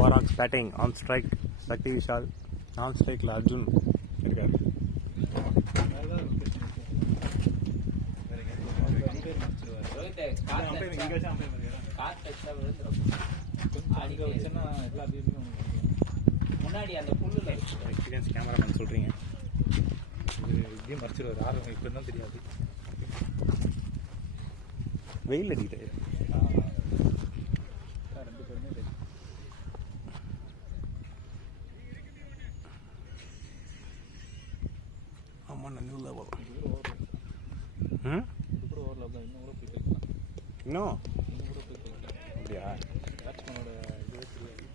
வாராக்ஸ் batting on strike Shakti Vishal, on ஸ்ட்ரைக்கில் அர்ஜுன் இருக்கார். முன்னாடி அந்த புல்லுல எக்ஸ்பீரியன்ஸ் கேமராமேன் சொல்கிறீங்க, இது இப்படியே மறைச்சிடுவார். யாரும் இப்போ தான் தெரியாது. வெயில் அடிக்குது. ரெண்டு பேருமே தெரியும். ஆமாம், நியூ லெவல். இது கூட ஓவர்லாப் தான். இன்னும் கூட போய் கேட்கலாம். இன்னும் கூட போய் கேட்கலாம். அப்படியா? பேட்ஸ்மேனோட இதுவே தெரியாது.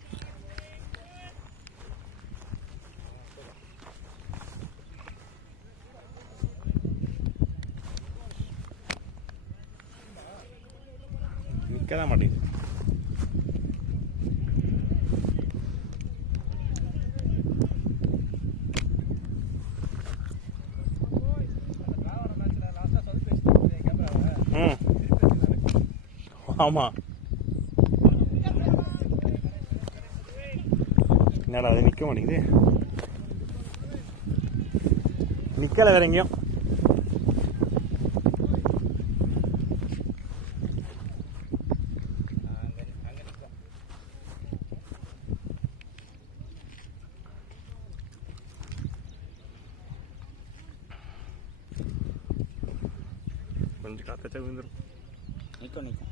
நிற்க தான் மாட்டேங்குது. ஆமாம், என்னடா அது நிற்க மாட்டேங்குது. நிற்கலை வேற எங்கேயும். கொஞ்சம் காத்தச்சா விழுந்துடும். நிற்கும் நிற்கும்.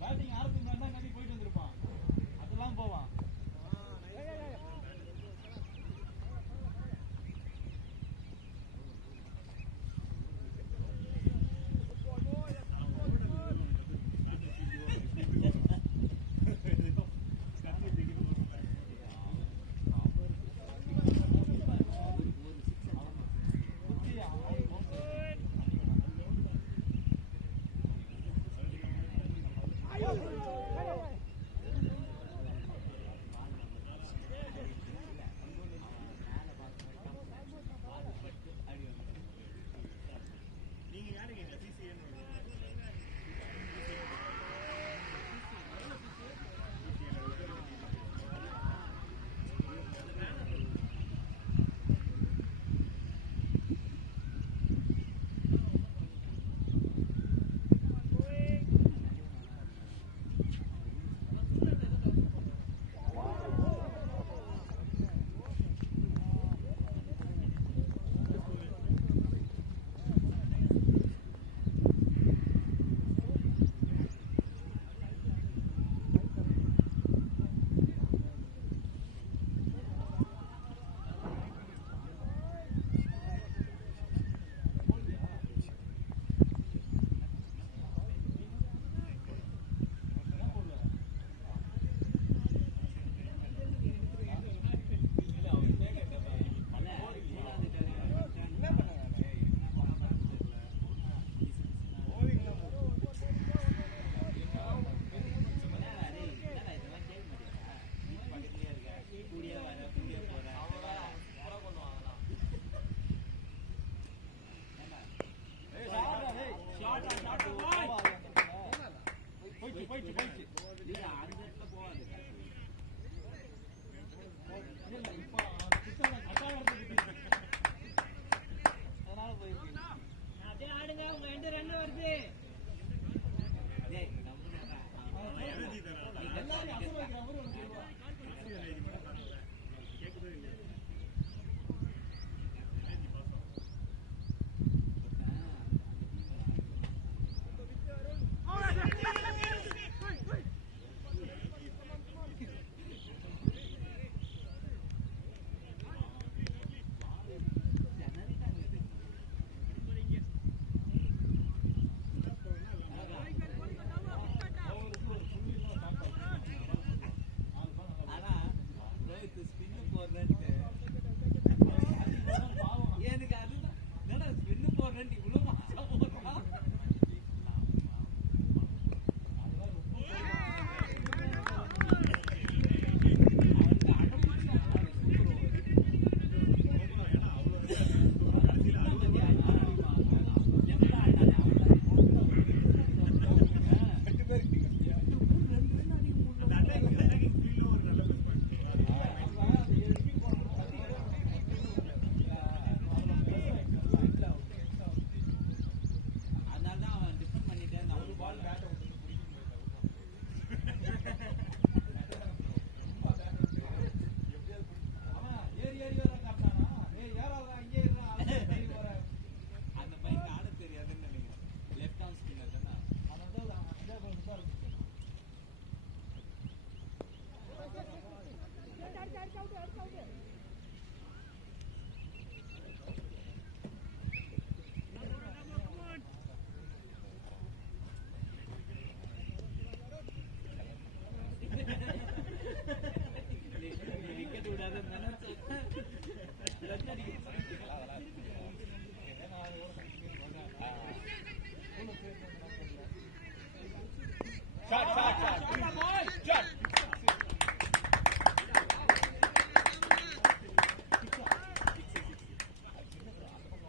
பேட்டிங் ஆரம்பத்துக்கு முன்னாடி தான் போயிட்டு வந்திருப்பான். அதெல்லாம் போவான்.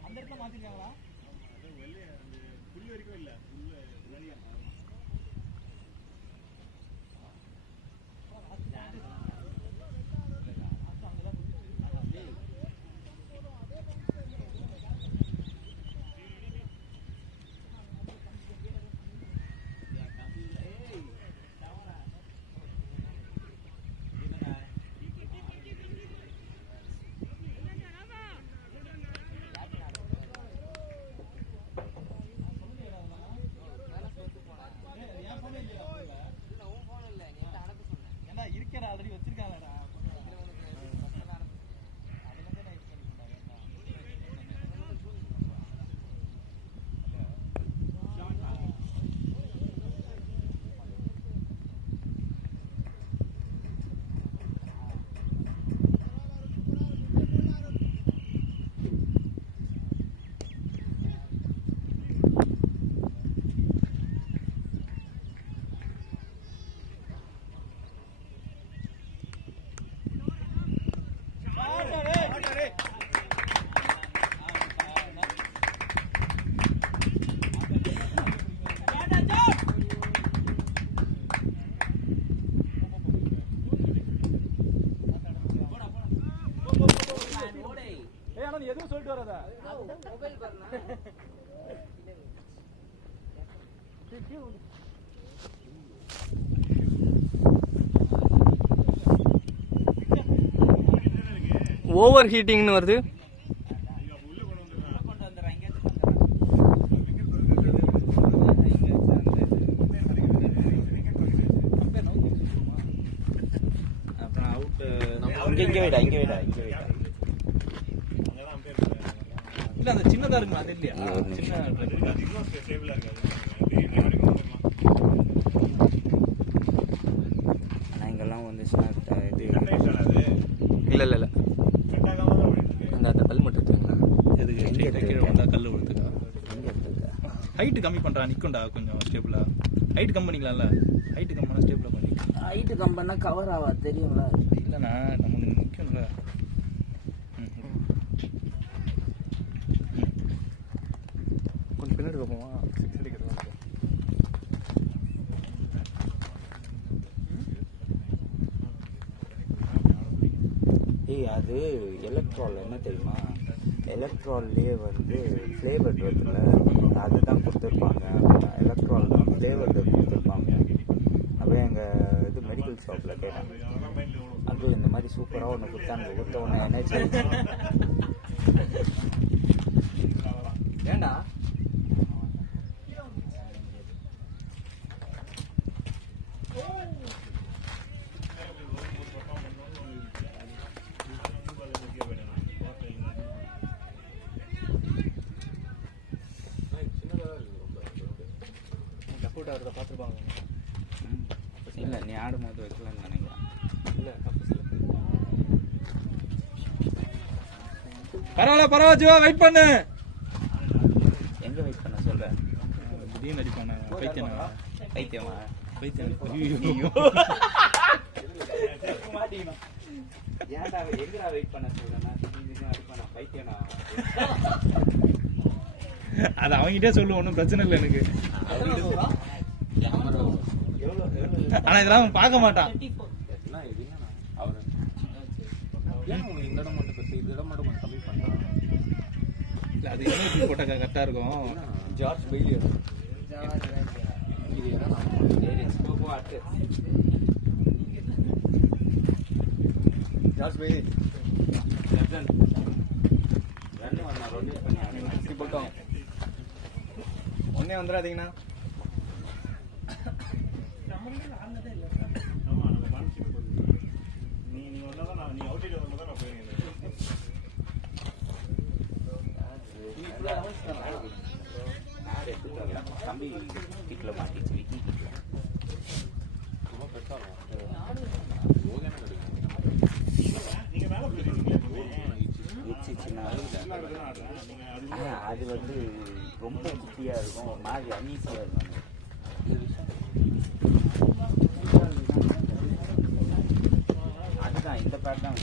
அந்த இடத்துல மாத்திருக்காங்களா? ஏன்னா இருக்கிற ஆல்ரெடி வச்சிருக்காங்கடா. ஆனா நீ எதுவும் சொல்லிட்டு வராத. ஓவர் ஹீட்டிங்னு வருது. இங்க வைடா இல்ல அந்த சின்னதா இருக்குமா? அது இல்லையா? சின்ன ஆனா இங்கெல்லாம் வந்துச்சுன்னா இது இல்ல அந்த கல் மட்டும் கீழே வந்தா கல் விழுத்துக்கா. எங்க எடுத்துக்க ஹைட் கம்மி பண்றா, நிக்கும்டா கொஞ்சம் ஸ்டேபிளா. ஹைட் கம்மி பண்ணிக்கலாம்ல. ஹைட் கம்மி பண்ணா ஸ்டேபிளா பண்ணி. ஹைட் கம்பெனினா கவர் ஆகாது தெரியுங்களா? இல்லைண்ணா நமக்கு முக்கியம்ல. கொஞ்சம் பின்னாடி போமா 6 அடிக்கிறது. அது எலக்ட்ரால் என்ன தெரியுமா? எலக்ட்ரால்லேயே வந்து ஃப்ளேவர்டு வருதுல்ல, அதுதான் கொடுத்துருப்பாங்க. எலக்ட்ரால் தான் ஃப்ளேவர்டு கொடுத்துருப்பாங்க. அப்படியே எங்கள் இது மெடிக்கல் ஷாப்பில் கேட்டேன். அது இந்த மாதிரி சூப்பராக ஒன்று கொடுத்தாங்க. கொடுத்த ஒன்று எனர்ஜி ஏண்டா பார்த்துருப்பாங்க. இல்லை, நீ ஆடும்போது வைக்கலாம்னு நினைக்கிறேன். இல்லை பரவாயில்ல ஜீவா, வெயிட் பண்ணு. எங்கே வெயிட் பண்ண சொல்கிறேன்? திடீர்னு அடிப்பானே பைத்தியமா? பைத்தியம் ஏன்டா எங்கடா வெயிட் பண்ண சொல்றேன்னா திடீர்னு அடிப்பானா? பைத்தியனா? அது அவங்ககிட்டே சொல்லு, ஒன்றும் பிரச்சனை இல்லை எனக்கு. ஆனா இதெல்லாம் அவன் பார்க்க மாட்டான். இந்த இடம் மட்டும் பெருசு, இந்த இடம் மட்டும் கொஞ்சம் கம்மி பண்ணலாம். இல்லை அது என்ன போட்டாக்கா கரெக்டாக இருக்கும். ஜார்ஜ் பெய்லி இது ஜார்ஜ் பெய்லி போட்டோம். ஒன்னே வந்துடாதீங்கண்ணா. தம்பி வீட்டில் மாட்டிச்சு, விக்கி வீட்டில் அது வந்து ரொம்ப குட்டியாக இருக்கும், ஒரு மாதிரி அன்ஈஸியாக இருக்கும். பேட் தான்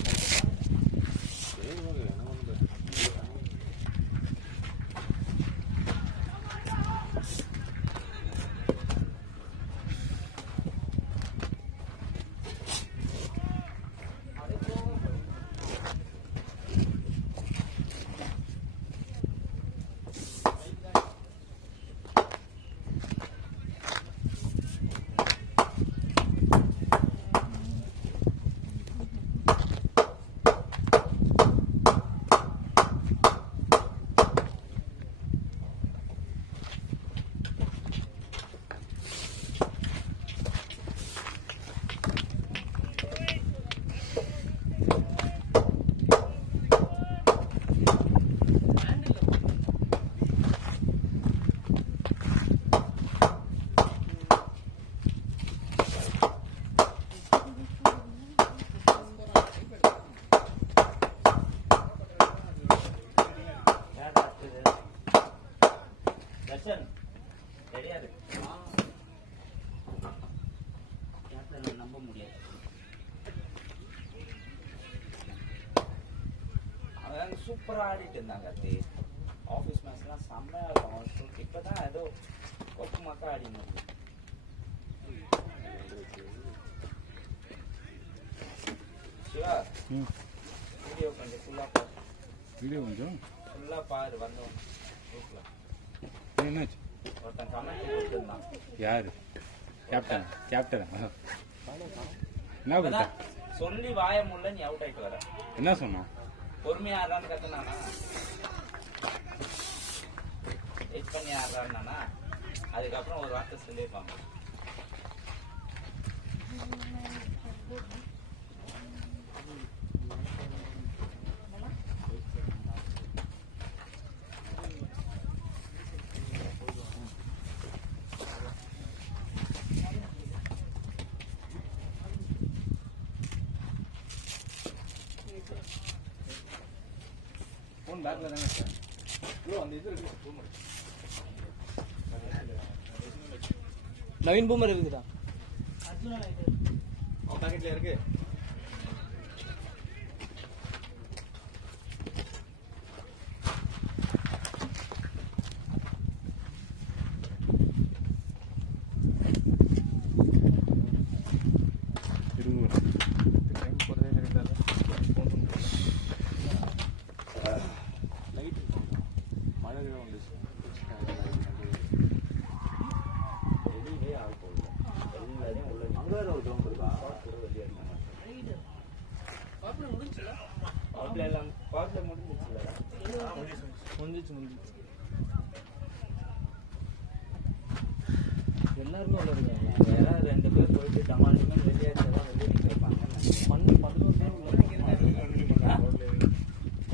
கிடையாது. நம்ப முடியாது. அவங்க சூப்பராக ஆடிட்டு இருந்தாங்க. அது ஆஃபீஸ் மேட்ச்லாம் செம்மையாக இருக்கும். இப்போ தான் ஏதோ கொக்கு மக்கா ஆடினது. சிவா வீடியோ கொஞ்சம் ஃபுல்லாக பாரு. வீடியோ கொஞ்சம் ஃபுல்லாக பாரு. வந்தோம் குரூப்பில் என்னாச்சு? ஒருத்தன் கமெண்ட் கொடுத்துருந்தான். யாரு? கேப்டனா? என்ன கொடுத்தா? சொல்லி வாய முல்ல நீ அவுட் ஆயிட்டு வர. என்ன சொன்னான்? பொறுமையா ஆடுறான்னு கத்துனானா, வெயிட் பண்ணி ஆடுறான்னா, அதுக்கப்புறம் ஒரு வார்த்தை சொல்லியிருப்பாங்க. பேக்ல தானே சார் ப்ரோ அந்த இது இருக்கு பூமர் நவீன் பூமர் இருக்குதா? அவன் பாக்கெட்ல இருக்கு. டைம் போகிறதே தெரியல. லைட் மழை வந்துச்சு. வெளியே ஆள் போடல. எல்லாரையும் உள்ள அங்கே ஒரு கிரவுண்ட் இருக்கா? வெளியே பாப்பில் எல்லாம் பாப்பில் முடிஞ்சிச்சுல. முடிஞ்சிச்சு. எல்லாருமே உள்ள இருக்காங்க. யாராவது 2 பேர் போயிட்டு டமாலுமே வெளியே நிற்பாங்க.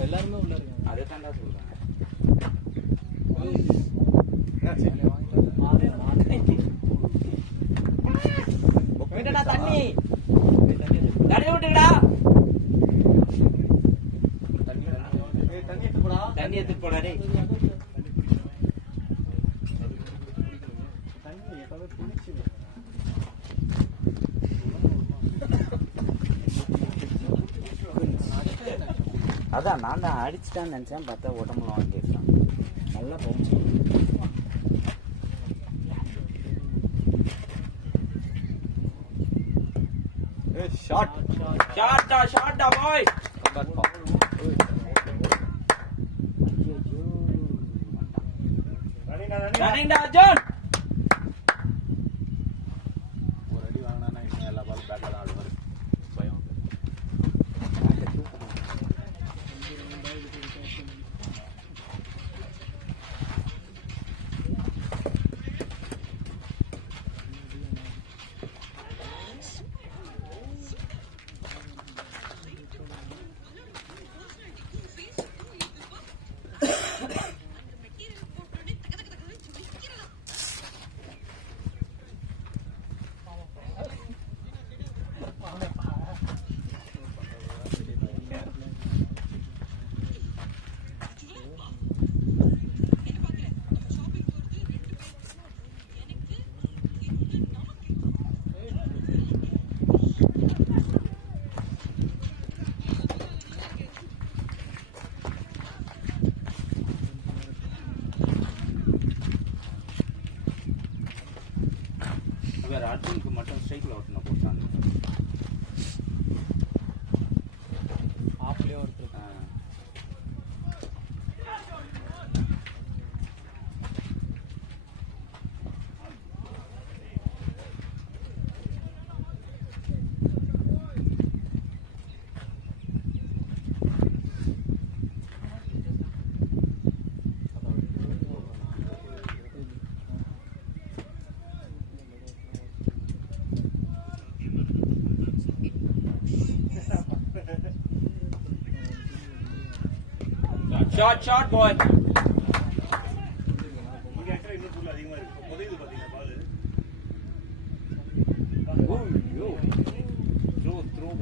எல்லாருமே உள்ள இருக்காங்க. அதை தாண்டா சொல்றேன். தண்ணி விட்டுங்கடா. தண்ணி எடுத்துட்டு போடா. டேய் அதான் நான் தான் அடிச்சுட்டான்னு நினைச்சேன். பார்த்தா உடம்புல வாங்கிருக்கான். நல்லா போச்சு. ஷாட் பாய். ரன்னிங் அர்ஜுன். ஒரு அடி வாங்கினா இன்னும் எல்லா பாலும் பேட்டில் தான் ஆடுவார். பயம். இவர் அர்ஜுனுக்கு மட்டும் ஸ்ட்ரைக்கில் ஓட்டணும் போட்டாங்க. ஆப்லேயே ஒருத்தர் Shot boy. இங்க ஆக்சுவலா இன்னும் புல் அதிகமா இருக்கு. புதையுது பாத்தீங்க பால். Yo. Throw.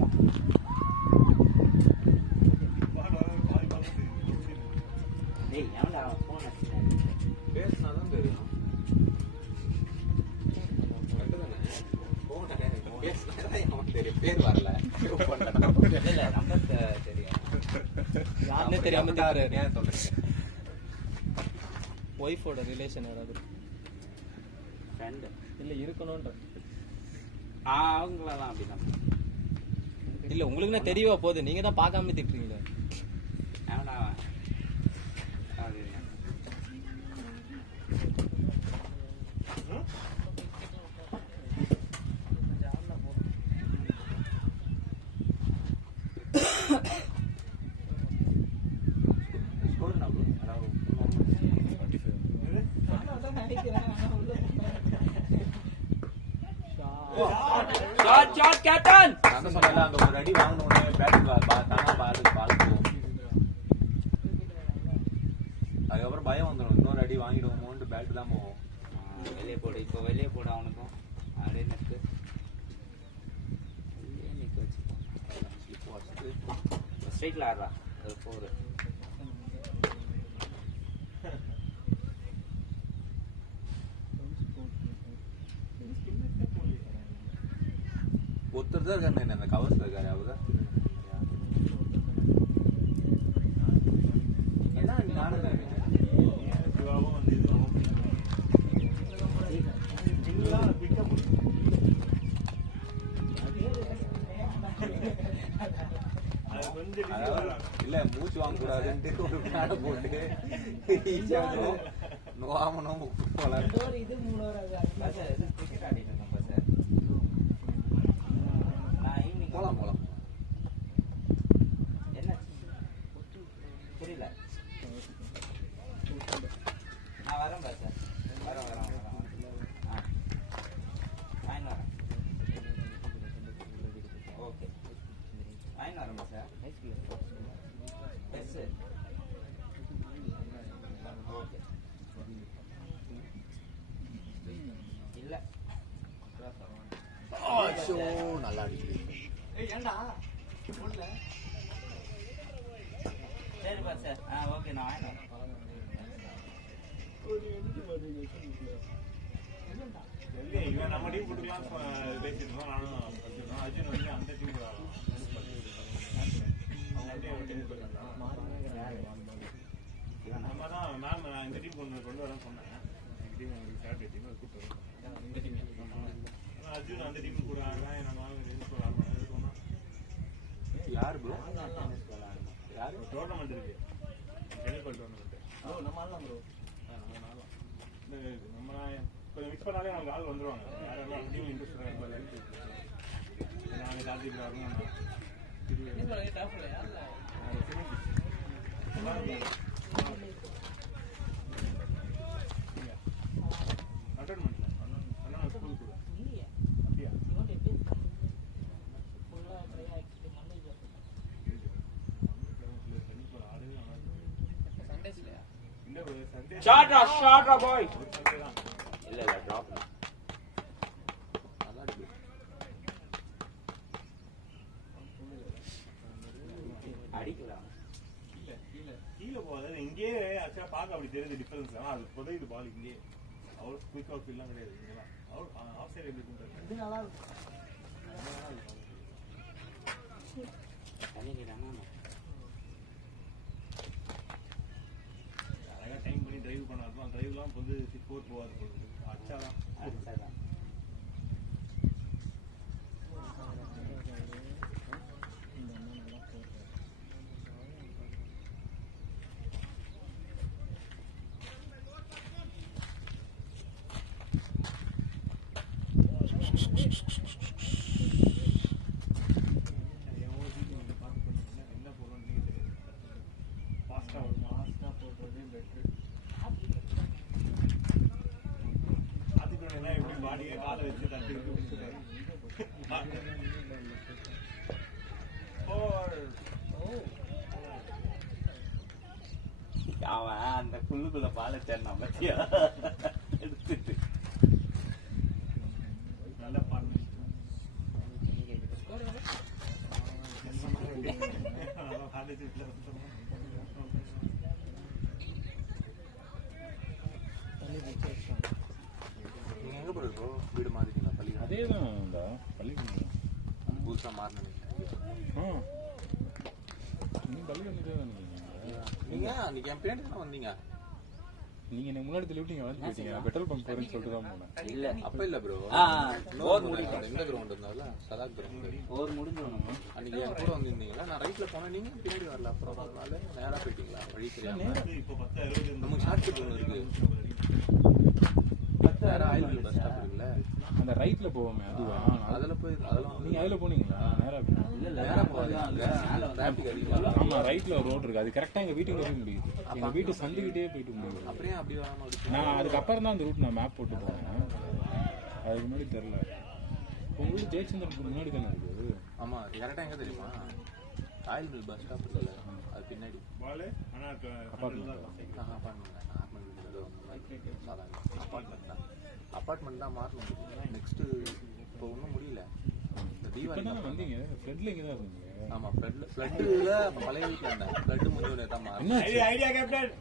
டேய் ஏன்டா ஃபோன் அடிச்சேன். பேசினா தான் தெரியும். பேசினா தான் அவனுக்கு தெரியும். பேர் வரல. இல்ல நம்பர் தெரியும். யாருன்னே தெரியாம திட்டுறாரு. ஏன் சொல்றீங்க? ஒய்ஃபோட ரிலேஷன் யாராவது ஃப்ரெண்ட் இல்லை இருக்கணும்ன்ற அவங்களெல்லாம் அப்படிதான். இல்லை உங்களுக்குன்னா தெரியவா போகுது, நீங்கள் தான் பார்க்காம திட்டுறீங்களே. அவனா அது ஸ்கோர் என்ன ப்ரோ? அதாவது ஷாட் கேப்டன். நான் சொன்னல அந்த ஒரு அடி வாங்கணும்னே பேட் தானா பால் போகும். அதுக்கப்புறம் பயம் வந்துடும், இன்னொரு அடி வாங்கிடுவோமோன்ட்டு பேட் தான் போகும். வெளியே போடு, இப்போ வெளியே போடு அவனுக்கும். அப்படியே நிற்கு, நிற்க வச்சு ஸ்ட்ரைட்டில் ஆடுறா. அது போரு ஒருத்தர் தான் இருக்காரு அந்த கவர்ஸ்ல இருக்காரு. அவரு என்ன நானும் சிவாவும் வந்து இதுவும் இல்ல மூச்சு வாங்க கூடாதுன்ட்டு ஒரு பேட போட்டு நோவாமனோ போலாம். கிரிக்கெட் ஆடிட்டு இருக்கோம் சார். நான் ஈவினிங் போலாம் என்ன புரியல. நான் வரேன் சார். வரேன் ஆ வாங்கி வரேன். ஓகே வாங்கி வரேன் சார். எஸ் ஓகே இல்லை நல்லா அடிக்குது. சரிப்பா சார். ஓகே நான் வாங்கி வரேன். இவன் நம்ம டீம் போட்டுக்கலாம் பேசிருந்தோம். நானும் வச்சிருந்தோம். அர்ஜுன் வந்து அந்த டீம் நம்ம தான் மேம் நான் இந்த டீம் கொண்டு வரேன்னு சொன்னேன். டீம் ஃபேவரட் டீம் கூப்பிட்டு வரேன். இந்த டீம் அர்ஜுன் அந்த டீம் கூட ஆடலாம். நம்ம சொன்னா யார் ப்ரோ? யார்? டோர்னமெண்ட் இருக்கு, டென்னிஸ் டோர்னமெண்ட். நம்ம ஆடலாம் ப்ரோ. நம்ம கொஞ்சம் மிக்ஸ் பண்ணாலே நமக்கு ஆள் வந்துடுவாங்க. யாரெல்லாம் டீம் இன்ட்ரெஸ்ட் இருக்காங்க நாங்கள் கார்த்திக் வரணும். கண்டோன்மெண்ட்ல அண்ணா ஸ்கூல் கூட அப்படியா? ஷாட்ரா பாய். இல்ல டிராப் நல்லா இருக்கு. அடிக்கலாம். கீழே போகாது. இங்கே ஆக்சுவலாக பார்க்க அப்படி தெரியுது டிஃபரன்ஸ். ஆனால் அது புதையுது பால் இங்கே. அவர் குயிக் அவுட் ஃபீல்லாம் கிடையாது. இங்கெல்லாம் அவர் ஆஃப் சைடு எப்படி பண்ணுறாரு. நல்லா இருக்கும். அழகாக டைம் பண்ணி டிரைவ் பண்ணாதான். டிரைவ்லாம் வந்து 4 போகாது. அடிச்சாதான் என்ன போடுறோம் நீங்க தெரியாது. ஃபாஸ்டா போடுறதே பெட்டர். அதுக்கு எப்படி பாடியை காலை வச்சு தட்டி விட்டுட்டாரு. அவன் அந்த புல்லுக்குள்ள பாலை தேடினா பத்தியா எடுத்துட்டு நல்ல பாடு. நீங்க எங்க போறீங்க? வீடு மாறிட்டீங்களா? பள்ளிக்கூடம் அதே தான் இந்த பள்ளிக்கூடம் புதுசா மாறினீங்க. நீங்கள் பள்ளிக்கூடத்துலேயே தான் நீங்க அன்னைக்கு என் பின்னாடி தானே வந்தீங்க. நீங்கள் எனக்கு முன்னாடி தள்ளிவிட்டு வந்து போயிட்டீங்க. பெட்ரோல் பம்ப் போகிறேன்னு சொல்லிட்டு தான் போனேன். இல்ல அப்ப இல்ல ப்ரோ. இந்த கிரவுண்ட் இருந்தால சதாக் கிரவுண்ட் ஒரு முடிஞ்சோம். அன்னைக்கு என் கூட வந்திருந்தீங்களா? நான் ரைட்ல போனேன், நீங்க பின்னாடி வரல. அப்புறம் அதனால நேரா போயிட்டீங்களா? வழி தெரியாம. இப்போ 10:60 நமக்கு ஷார்ட் கட் ஒன்று இருக்கு. நேரா ஆயில் பஸ் ஸ்டாப் இருக்குல்ல, அந்த ரைட்டில் போவோமே அதுவா? அதுல போய் அதெல்லாம் நீங்கள் அதில் போனீங்களா? நேராக நேரா போகாதீங்க. டிராபிக் அதிகமா. ஆமாம், ரைட்டில் ஒரு ரோடு இருக்குது. அது கரெக்டாக எங்கள் வீட்டுக்கு வரையும் முடியுது. எங்கள் வீட்டு சந்துக்கிட்டே போயிட்டு முடியுது. அப்படியே அப்படி வராம இருக்கு. நான் அதுக்கப்புறம் தான் அந்த ரூட் நான் மேப் போட்டு போனேன். அதுக்கு முன்னாடி தெரில. உங்கள் வீடு ஜெயச்சந்திரனுக்கு முன்னாடி தானே இருக்குது? ஆமா, கரெக்டா எங்க தெரியுமா? ஆயில் மில் பஸ் ஸ்டாப் இருக்குல்ல, அது பின்னாடி. பாலு ஆனா அப்பார்ட்மெண்ட் அப்பார்ட்மெண்ட் நார்மல் வீடு சாதாரண அப்பார்ட்மெண்ட் தான். அப்பார்ட்மெண்ட் தான் மாறணும். நெக்ஸ்ட் இப்போ ஒன்றும் முடியல. இந்த தீபாவளி இப்போ தான் வந்தீங்க. ஃப்ளட்டில் இங்கே தான் இருந்தீங்க. ஆமா, ஃப்ளட்டுல பழைய வீட்டில் இருந்தேன். ஃப்ளட்டு முடிஞ்சோடனே தான் மாறும். ஐடியா கேப்டன்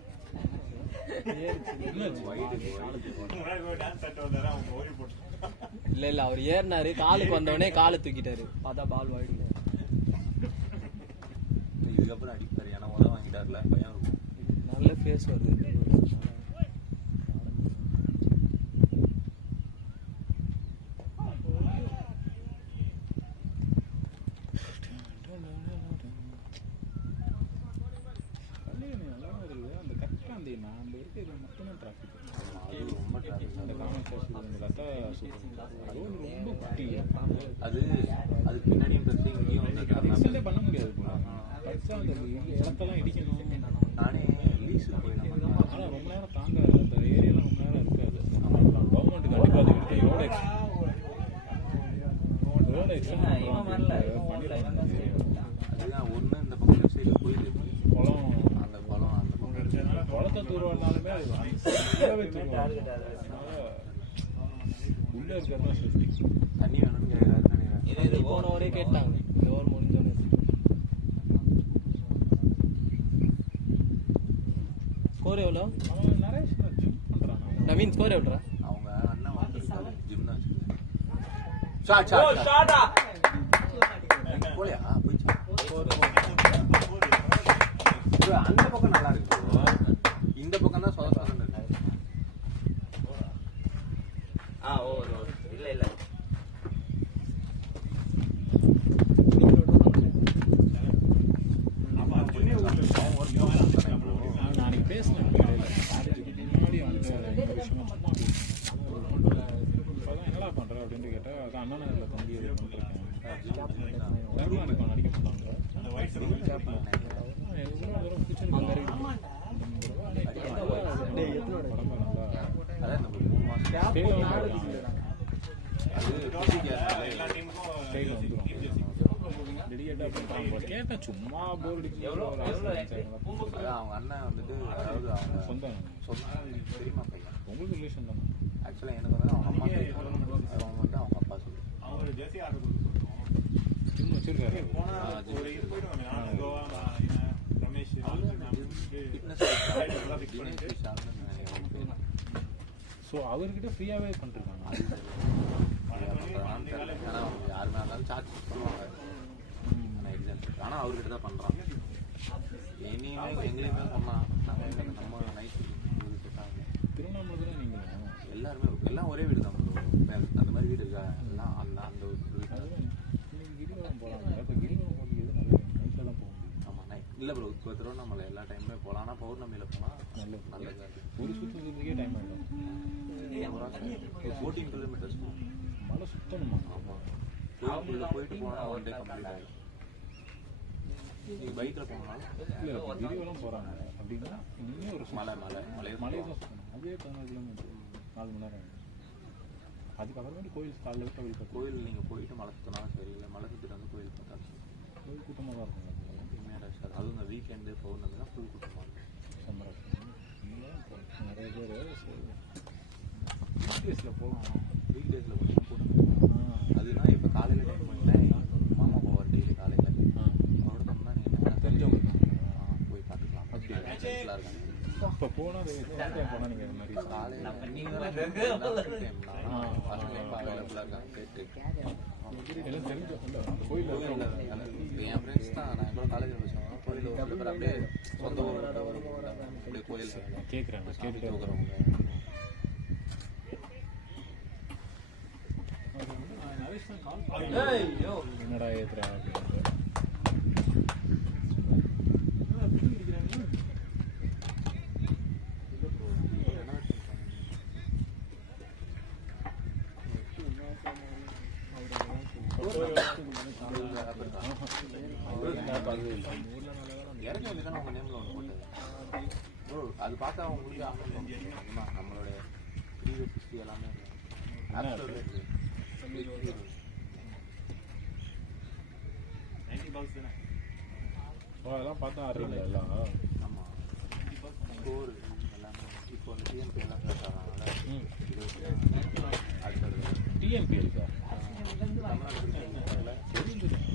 என்னாச்சு? முன்னாடி போய் டான்ஸ் ஆட்டு வந்தாரு. அவங்க ஓடி போட்டு இல்ல அவர் ஏறினாரு, காலுக்கு வந்தவொடனே காலை தூக்கிட்டாரு. பார்த்தா பால் வாயிடுங்க. இதுக்கப்புறம் அடிப்பாரு. ஏன்னா உதவ வாங்கிட்டாருல, பையன் இருக்கும். நல்ல ஃபேஸ் வருது. அந்த கரெக்டாக அந்த நம்ம இருக்கிறது மட்டும்தான் டிராஃபிக். அது ரொம்ப டிராஃபிக். அந்த காமன் அந்த கத்தா சூப்பர் ரோடு ரொம்ப குட்டி. அது அதுக்கு பின்னாடியும் பெருசு, இங்கேயும் அது எக்ஸ்டெண்டே பண்ண முடியாது. படிச்சா அந்த இடத்தெல்லாம் இடிக்கணும். நானே லீஸ் போயிடலாம். ஆனால் ரொம்ப நேரம் தாங்க அந்த ஏரியாவில் ரொம்ப நேரம் இருக்காது. கவர்மெண்ட் கண்டிப்பாக அது எடுத்து ரோடு எக்ஸ்டெண்ட் அதுதான் ஒன்று இந்த பக்கம் லெஃப்ட் சைடில் போயிடுது. குளம் அந்த குளம் அந்த பக்கம் குளத்தை தூர்வாருனாலுமே அது ஃபுல்லாகவே தூர்வாங்க. உள்ளே இருக்கிறது தான் சேஃப்டி. தண்ணி வேணும்னு கேட்குறாரு நினைக்கிறேன். இது போன ஒரே கேட்டாங்க. இந்த ஓவர் முடிஞ்சோன்னு ஸ்கோர் எவ்வளோ? அவன் நிறைய ஜிம் பண்ணுறான். நவீன் ஸ்கோர் எவ்வளோ? அவங்க அண்ணன் வந்து ஜிம் தான் வச்சுருக்காங்க. போலியா போயிடுச்சா? அந்த பக்கம் நல்லா இருக்கு. இந்த பக்கம் தான் சொத சொதன்னு இருக்கு. இல்லை இல்லை நாளைக்கு பேசினேன் முன்னாடி வந்து இந்த விஷயமா இப்போதான் என்னடா பண்ணுற அப்படின்ட்டு கேட்டேன். அதான் அண்ணா நகரில் தம்பி இது பண்ணிருக்கேன். தர்மா இருக்கும் நடிக்க மாட்டாங்க. அந்த வயசு எவ்வளோ தூரம் பிடிச்சிருக்கு. அதான் இந்த 3 மாசம் எல்லா டீமுக்கும் டெடிகேட்டாக பண்ணுறாங்க. கேட்டேன் சும்மா போர் அடிச்சு. அதான் அவங்க அண்ணன் வந்துட்டு, அதாவது அவங்க சொந்தம் தெரியுமா பையன். உங்களுக்கு ரிலேஷன் தானே? ஆக்சுவலாக எனக்கு வந்து அவங்க அம்மா அவங்க வந்து அவங்க அப்பா சொல்லு. அவங்க ஜெர்சி ஆர்டர் கொடுத்து சொல்லுவோம். இன்னும் வச்சிருக்காரு. போனா ஒரு இது போயிடுவாங்க. நானும் கோவா ரமேஷ் ஃபிட்னஸ் ஸோ அவர்கிட்ட ஃப்ரீயாகவே பண்ணிருக்காங்க. ஏன்னா அவங்க யாருமே இருந்தாலும் சார்ஜ் பண்ணுவாங்க. ஆனால் எக்ஸாம்பிள் ஆனால் அவர்கிட்ட தான் பண்ணுறாங்க. இனியுமே எங்களையுமே சொன்னால் நாங்கள் நம்ம நைட் திருவண்ணாமலை நீங்கள் எல்லாருமே எல்லாம் ஒரே வீடு தான். அந்த மாதிரி வீடு இருக்கா எல்லாம் அந்த அந்த ஒரு வீடு. அதுதான் இன்னைக்கு கிரிவலம் போகலாம். இப்போ கிரிவலம் போகிறது எது நல்லது? நைட்டில் தான் போக முடியும். ஆமாம் நைட் இல்லை ப்ரோ. இப்போ திருவண்ணாமலை எல்லா டைமுமே போகலாம். ஆனால் பௌர்ணமியில் போனால் நல்லது. ஒரு சுற்றுறதுக்கே டைம் ஆகிடும். 14 கிலோமீட்டர்ஸ் மலை சுத்தணுமா? ஆமாம், கோயிலுக்குள்ளே போயிட்டு போனால் 1 day கம்ப்ளீட் ஆகிடும். நீங்கள் பைக்கில் போனாலும் இல்லை கிரிவலம் போகிறாங்க அப்படின்னா இன்னும் ஒரு மலை மலையை தான் சுற்றணும். அதே 14 கிலோமீட்டர் 4 மணி நேரம் ஆகும். அதுக்கப்புறமேட்டு கோயில் காலையில் விட்டு கோயில் பார்த்து கோயில் நீங்கள் போயிட்டு மலை சுற்றினாலும் சரி, இல்லை மலை சுற்றிட்டு வந்து கோயில் பார்த்தாலும் சரி, கோயில் கூட்டமாக தான் இருக்கும். உண்மையாக ரஷ் அது. அதுவும் இந்த வீக்கெண்டு பௌர்ணமி தான் ஃபுல் கூட்டமாக இருக்கும். சம்மர் நிறைய பேர் வீக்டேஸில் போகலாம். வீக் டேஸில் கொஞ்சம் கூட்டம். அதுனா இப்போ காலையில் டைம் பண்ணிட்டேன், மாமா போவார் டெய்லி காலையில். அவரோட தம்னா நீங்கள் தெரிஞ்சவங்க தான் போய் பார்த்துக்கலாம். அப்படி ஃப்ரெண்ட்ஸ்லாம் இருக்காங்க. இப்போ போனால் டைம் போனால் நீங்கள் இந்த மாதிரி காலையில் டைம்னா ஃபஸ்ட் டைம் அவைலபிளாக இருக்காங்க கேட்டு. எல்லாம் தெரிஞ்சவங்க கோயில் என் ஃப்ரெண்ட்ஸ் தான், நான் எங்களோட காலேஜில் படிச்சவங்க கோயில் ஒரு சில பேர் அப்படியே சொந்த ஊர் அப்படியே கோயில் கேட்குறாங்க கேட்டுட்டு இருக்கிறவங்க. என்னடா ஏத்துறா இறக்கி வந்து தானே உங்கள் நேமில் ஒன்று போட்டது. ப்ரோ அது பார்த்தா உங்களுக்கு ஆமாம், நம்மளோட ப்ரீவியஸ் ஹிஸ்ட்ரி எல்லாமே இருக்குது. 90 bucks தானே. அதெல்லாம் பார்த்தா ஆடுறீங்களா எல்லாம்? ஆமாம், ஸ்கோர் எல்லாமே இப்போ வந்து டிஎன்பி எல்லாம் சேர்த்தாங்க. அடுத்தது டிஎன்பி இருக்கா? தமிழ்நாடு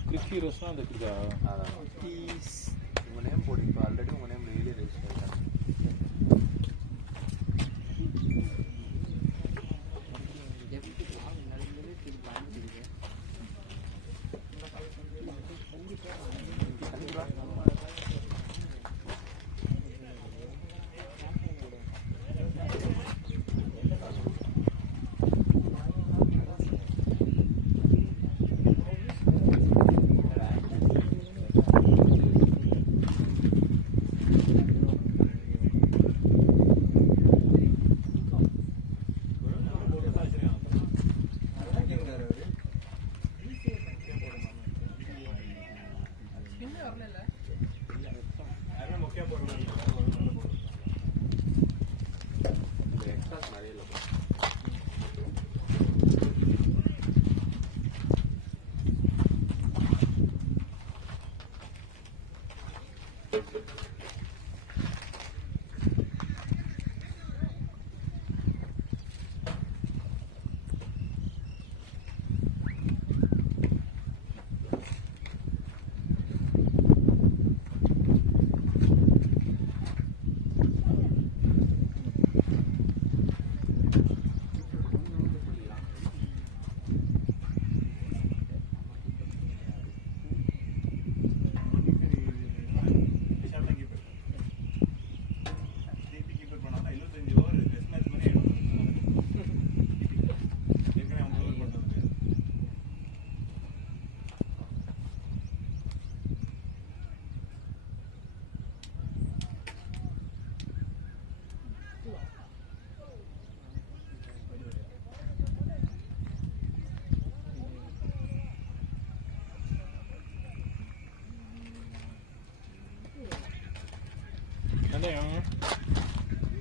கிளிக் ஹீரோஸ்லாம் அந்த இருக்கா? அதான் உங்கள் நேம் போட்டு இப்போ ஆல்ரெடி உங்கள் நேம் டெய்லி ரெஜிஸ்டர் ஆகிட்டாங்க. எக்ஸ்ட்ராஸ் நிறைய இல்லை.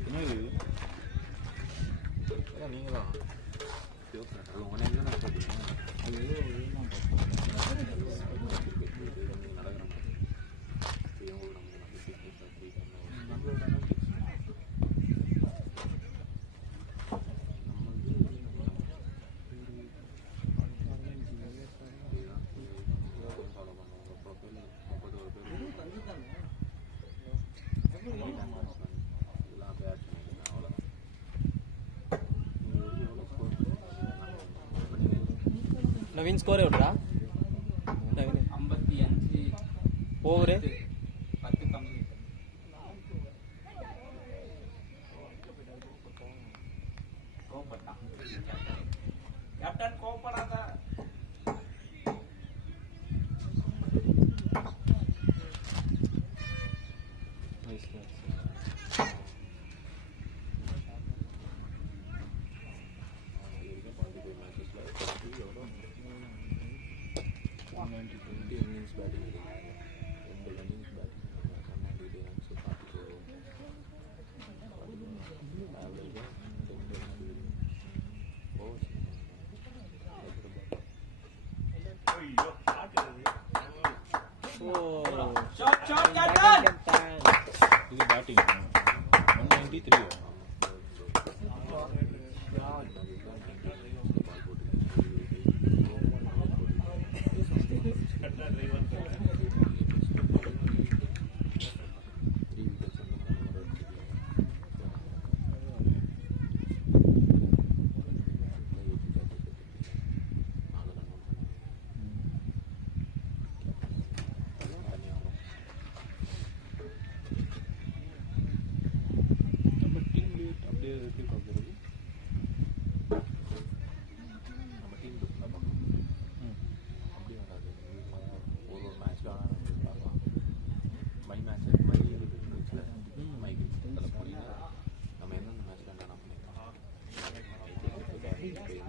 என்னது நீங்கள் தான் அது உங்கள் நேம் தான் பார்த்தீங்கன்னா அது ஏதோ இதெல்லாம் நடக்கிறோம். நம்மளோட नवीन स्कोर है उठा नवीन 55 ओवर 10 कम कैप्टन को पड़ा था मैचेस இது பேட்டிங் 193.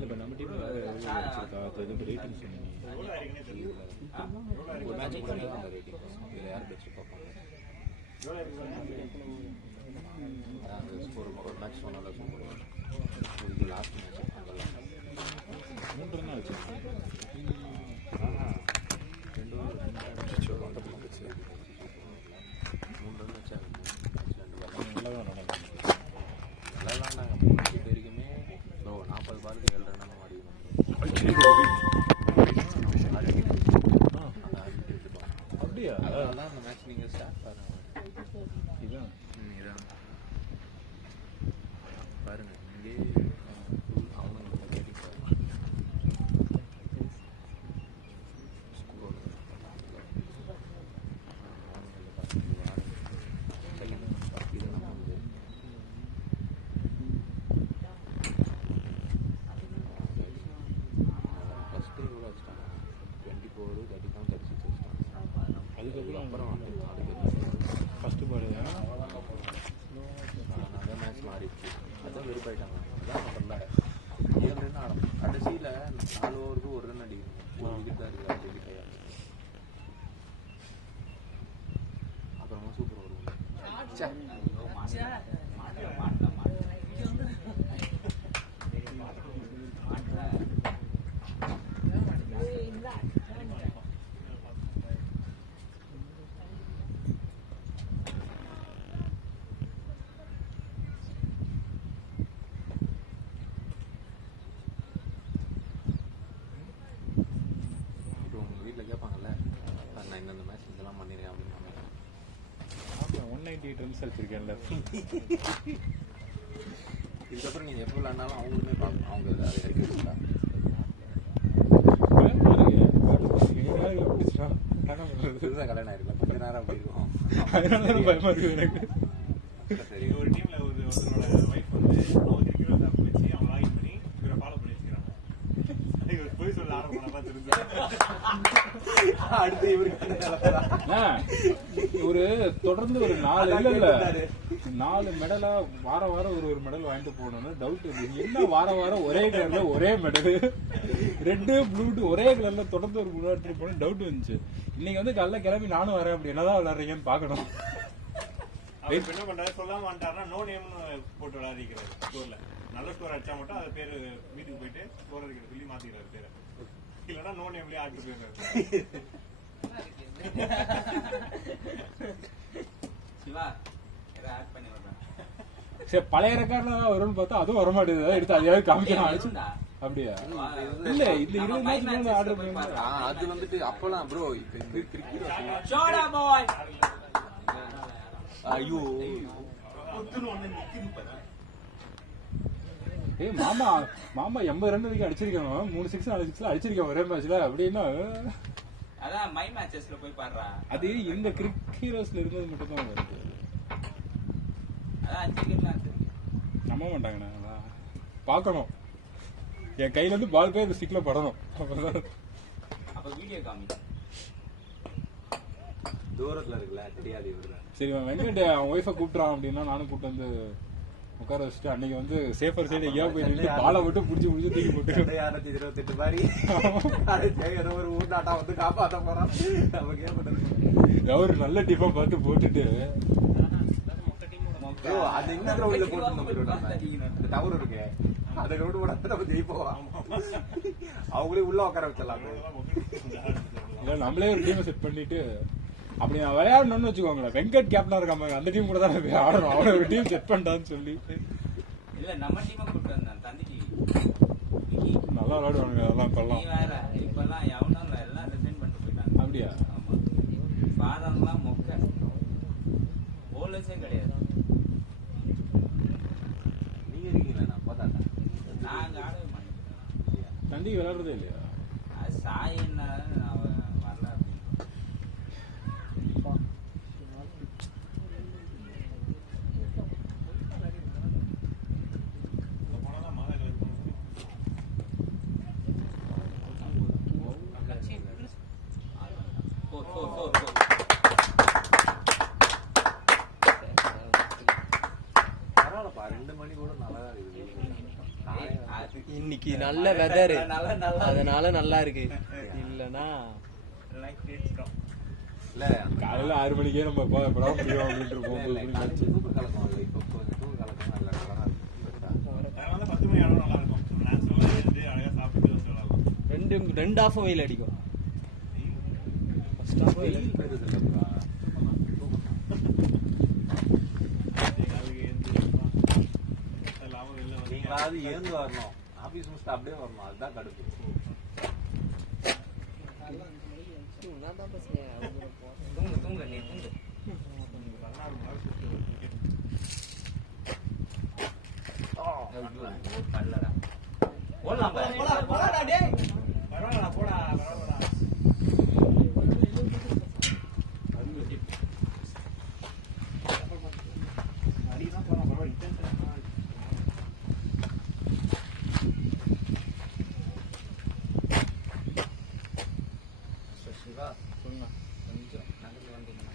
இப்போ நம்ம டீம் ரேட்டிங் சொன்னீங்க ஒரு மேட்ச் பண்ணி தான் அந்த ரேட்டிங் இதில் யார் பெஸ்ட் பார்ப்பாங்க அந்த ஸ்கோர் ஒரு மேட்ச் சொன்னால சொல்லுவோம் இது லாஸ்ட் மேட்ச் அதெல்லாம் 3 ரன் ஆச்சு. 2 ரன் வச்சு 3 ரன் வச்சா நல்லா தான் நடக்கும். எல்லாம் நாங்கள் 3 பேருக்குமே 40 பாலுக்கு 7 ரன் ஆடிக்கணும். அப்படியா? அதனால தான் அந்த மேட்ச் நீங்கள் ஸ்டார்ட் பாருங்க. இதான் இதான் பாருங்க இங்கே அவனுங்க ரேட்டிங் பாருங்க ஸ்கோர் இது நம்ம வந்து ஃபஸ்ட்டு எவ்வளோ வச்சுட்டாங்க 24 37 36 வச்சுட்டாங்க. அதுக்கப்புறம் அப்புறம் ஃபஸ்ட்டு பால் நல்ல மேட்ச் மாறிடுச்சு. அதான் வெறுப்பாயிட்டாங்க. அதான் பண்ணல 7 ரன் ஆடணும். கடைசியில் 4 ஓவருக்கு 1 ரன் அடிக்கணும். ஒரு விக்கெட் தான் இருக்குது. 5 விக்கெட் அப்புறமா சூப்பர் வருவோம். இப்போ உங்கள் வீட்டில் கேட்பாங்கல்ல நான் இந்த மேட்ச் இதெல்லாம் பண்ணிடுறேன் அப்படின்னு. 198 ரன்ஸ் அடிச்சிருக்கேன்ல. இதுக்கப்புறம் நீங்கள் எப்போ விளாண்டாலும் அவங்களுமே பார்க்கணும். அவங்க அதை எடுக்கிறீங்களா புதுசாக கல்யாணம் ஆயிருக்கும். கொஞ்ச நேரம் அப்படி இருக்கும். பயமா இருக்கு எனக்கு. சரி ஒரு டீம்ல ஒருத்தரோட வைஃப் வந்து அவங்க இருக்கிறத வச்சு அவங்க லாகின் பண்ணி இவரை ஃபாலோ பண்ணி வச்சுக்கிறாங்க. இவர் போய் சொல்ல ஆரம்பிக்கலாம் தெரிஞ்சு அடுத்து இவருக்கு ஒரு தொடர்ந்து ஒரு 4 மெடலா வாரம் ஒரு மெடல் வாங்கிட்டு போகணும்னு டவுட் இருக்கு. என்ன வாரம் ஒரே கலர்ல ஒரே மெடல் ரெட்டு ப்ளூ ஒரே கலர்ல தொடர்ந்து ஒரு விளையாட்டு போன டவுட் வந்துச்சு. இன்னைக்கு வந்து காலைல கிளம்பி நானும் வரேன். அப்படி என்னதான் விளையாடுறீங்கன்னு பாக்கணும். அவர் என்ன பண்றாரு சொல்லாம வந்துட்டாருன்னா நோ நேம்னு போட்டு விளையாடிக்கிறாரு. ஸ்கோர்ல நல்ல ஸ்கோர் அடிச்சா மட்டும் அது பேரு வீட்டுக்கு போயிட்டு ஸ்கோர் அடிக்கிற சொல்லி மாத்திக்கிறாரு பேரை. இல்லைன்னா நோ நேம்லயே ஆட்டு போயிருக்காரு. சரி பழைய ரெக்கார்ட்ல வரும்னு பார்த்தா அதுவும் வர மாட்டேங்குது. எடுத்து அதையாவது காமிக்கணும். அப்படியா? இல்ல இந்த 20 மேட்ச் ஆர்டர் பண்ணி அது வந்துட்டு அப்பெல்லாம் ப்ரோ ஐயோ மாமா 80 ரன் வரைக்கும் அடிச்சிருக்காங்க. 3 6 4 6 அடிச்சிருக்காங்க ஒரே மேட்ச்ல. அப்படின்னா அதான் மை மேட்சஸ்ல போய் பாடுறா. அது இந்த கிரிக் ஹீரோஸ்ல இருந்தது மட்டும் தான் வருது. அதான் 5 விக்கெட்லாம் நம்ப மாட்டாங்கண்ணா. பார்க்கணும். என் கையில இருந்து பால் போய் அந்த ஸ்டிக்ல படணும். அப்ப வீடியோ காமி தூரத்துல இருக்குல்ல தெரியாது இவரு. சரி வெங்கட் அவன் ஒய்ஃபை கூப்பிட்றான் அப்படின்னா நானும் கூப்பிட்டு வந்து உட்கார வச்சுட்டு அன்னைக்கு வந்து சேஃபர் சைடு எங்கேயா போய் நின்று பாலை மட்டும் பிடிச்சி தூக்கி போட்டு 228 மாதிரி ஏதோ ஒரு ஊட்டாட்டம் வந்து காப்பாற்ற போறான். நமக்கு ஏன் பண்றது? ஒரு நல்ல டிப்பா பார்த்து போட்டுட்டு அது இந்த கிரௌண்ட்ல போட்டு டவர் இருக்கு. அந்த கிரௌண்ட் கூட நம்ம ஜெயிப்போம். அவங்களே உள்ள உட்கார வச்சிடலாம். இல்ல நம்மளே ஒரு டீமை செட் பண்ணிட்டு அப்படி நான் விளையாடணும்னு வச்சுக்கோங்களேன், வெங்கட் கேப்டனா இருக்காம அந்த டீம் கூட தான் நான் போய் ஆடணும். அவனை ஒரு டீம் செட் பண்ணிட்டான்னு சொல்லி இல்ல நம்ம டீமை கூப்பிட்டு வந்தான் தந்தி நல்லா விளையாடுவானுங்க அதெல்லாம் இப்பெல்லாம். நீ வேற இப்பெல்லாம் எவனும் இல்ல, எல்லாம் ரிசைன் பண்ணிட்டு போயிட்டாங்க. அப்படியா? ஆமா, ஃபாதர்லாம் மொக்க, போலர்ஸே கிடையாது. நீங்க இருக்கீங்களா? நான் பார்த்தாட்டேன். நாங்க ஆடவே மாட்டேன். தண்டி விளையாடுறதே இல்லையா? அது சாயின்னா அவன் வரல அப்படின்னு. போனாதான் மாதா பரவாயில்லப்பா, 2 மணி கூட நல்லா தான் இருக்குது. இன்னைக்கு நல்ல வெதர், நல்லா அதனால நல்லா இருக்கு. இல்லனா இல்ல காலையில 6 மணிக்கே நம்ம படம் முடியும் அப்படின்ட்டு இருப்போம். 9 மணிக்கு ஆச்சு. தூக்கு கலக்கம் இல்லை. இப்போ தூக்கு கலக்கம் இல்லை. நல்லா தான் இருக்கு. அதனால 10 மணி ஆடும் நல்லா இருக்கும். நேச்சுரலா இருந்து அழகா சாப்பிட்டு வந்து விளையாடலாம். ரெண்டு ஹாஃபும் வெயில் அடிக்கும். ஃபர்ஸ்ட் ஹாஃப் வெயில் வெயில் பெருது இல்லைப்பா. நீங்களாவது ஏந்து வரணும், ஆபீஸ் முடிச்சுட்டு அப்படியே வரணும். அதுதான் கடுப்பு. தூங்க நீ தூங்கு. பண்ணலடா, போடலாம் பரவாயில்லடா போடா, பரவாயில்லடா. அடிதான் போனா பரவாயில்ல. சிவா சொன்னா கொஞ்சம் நகர்ந்து வந்தீங்கன்னா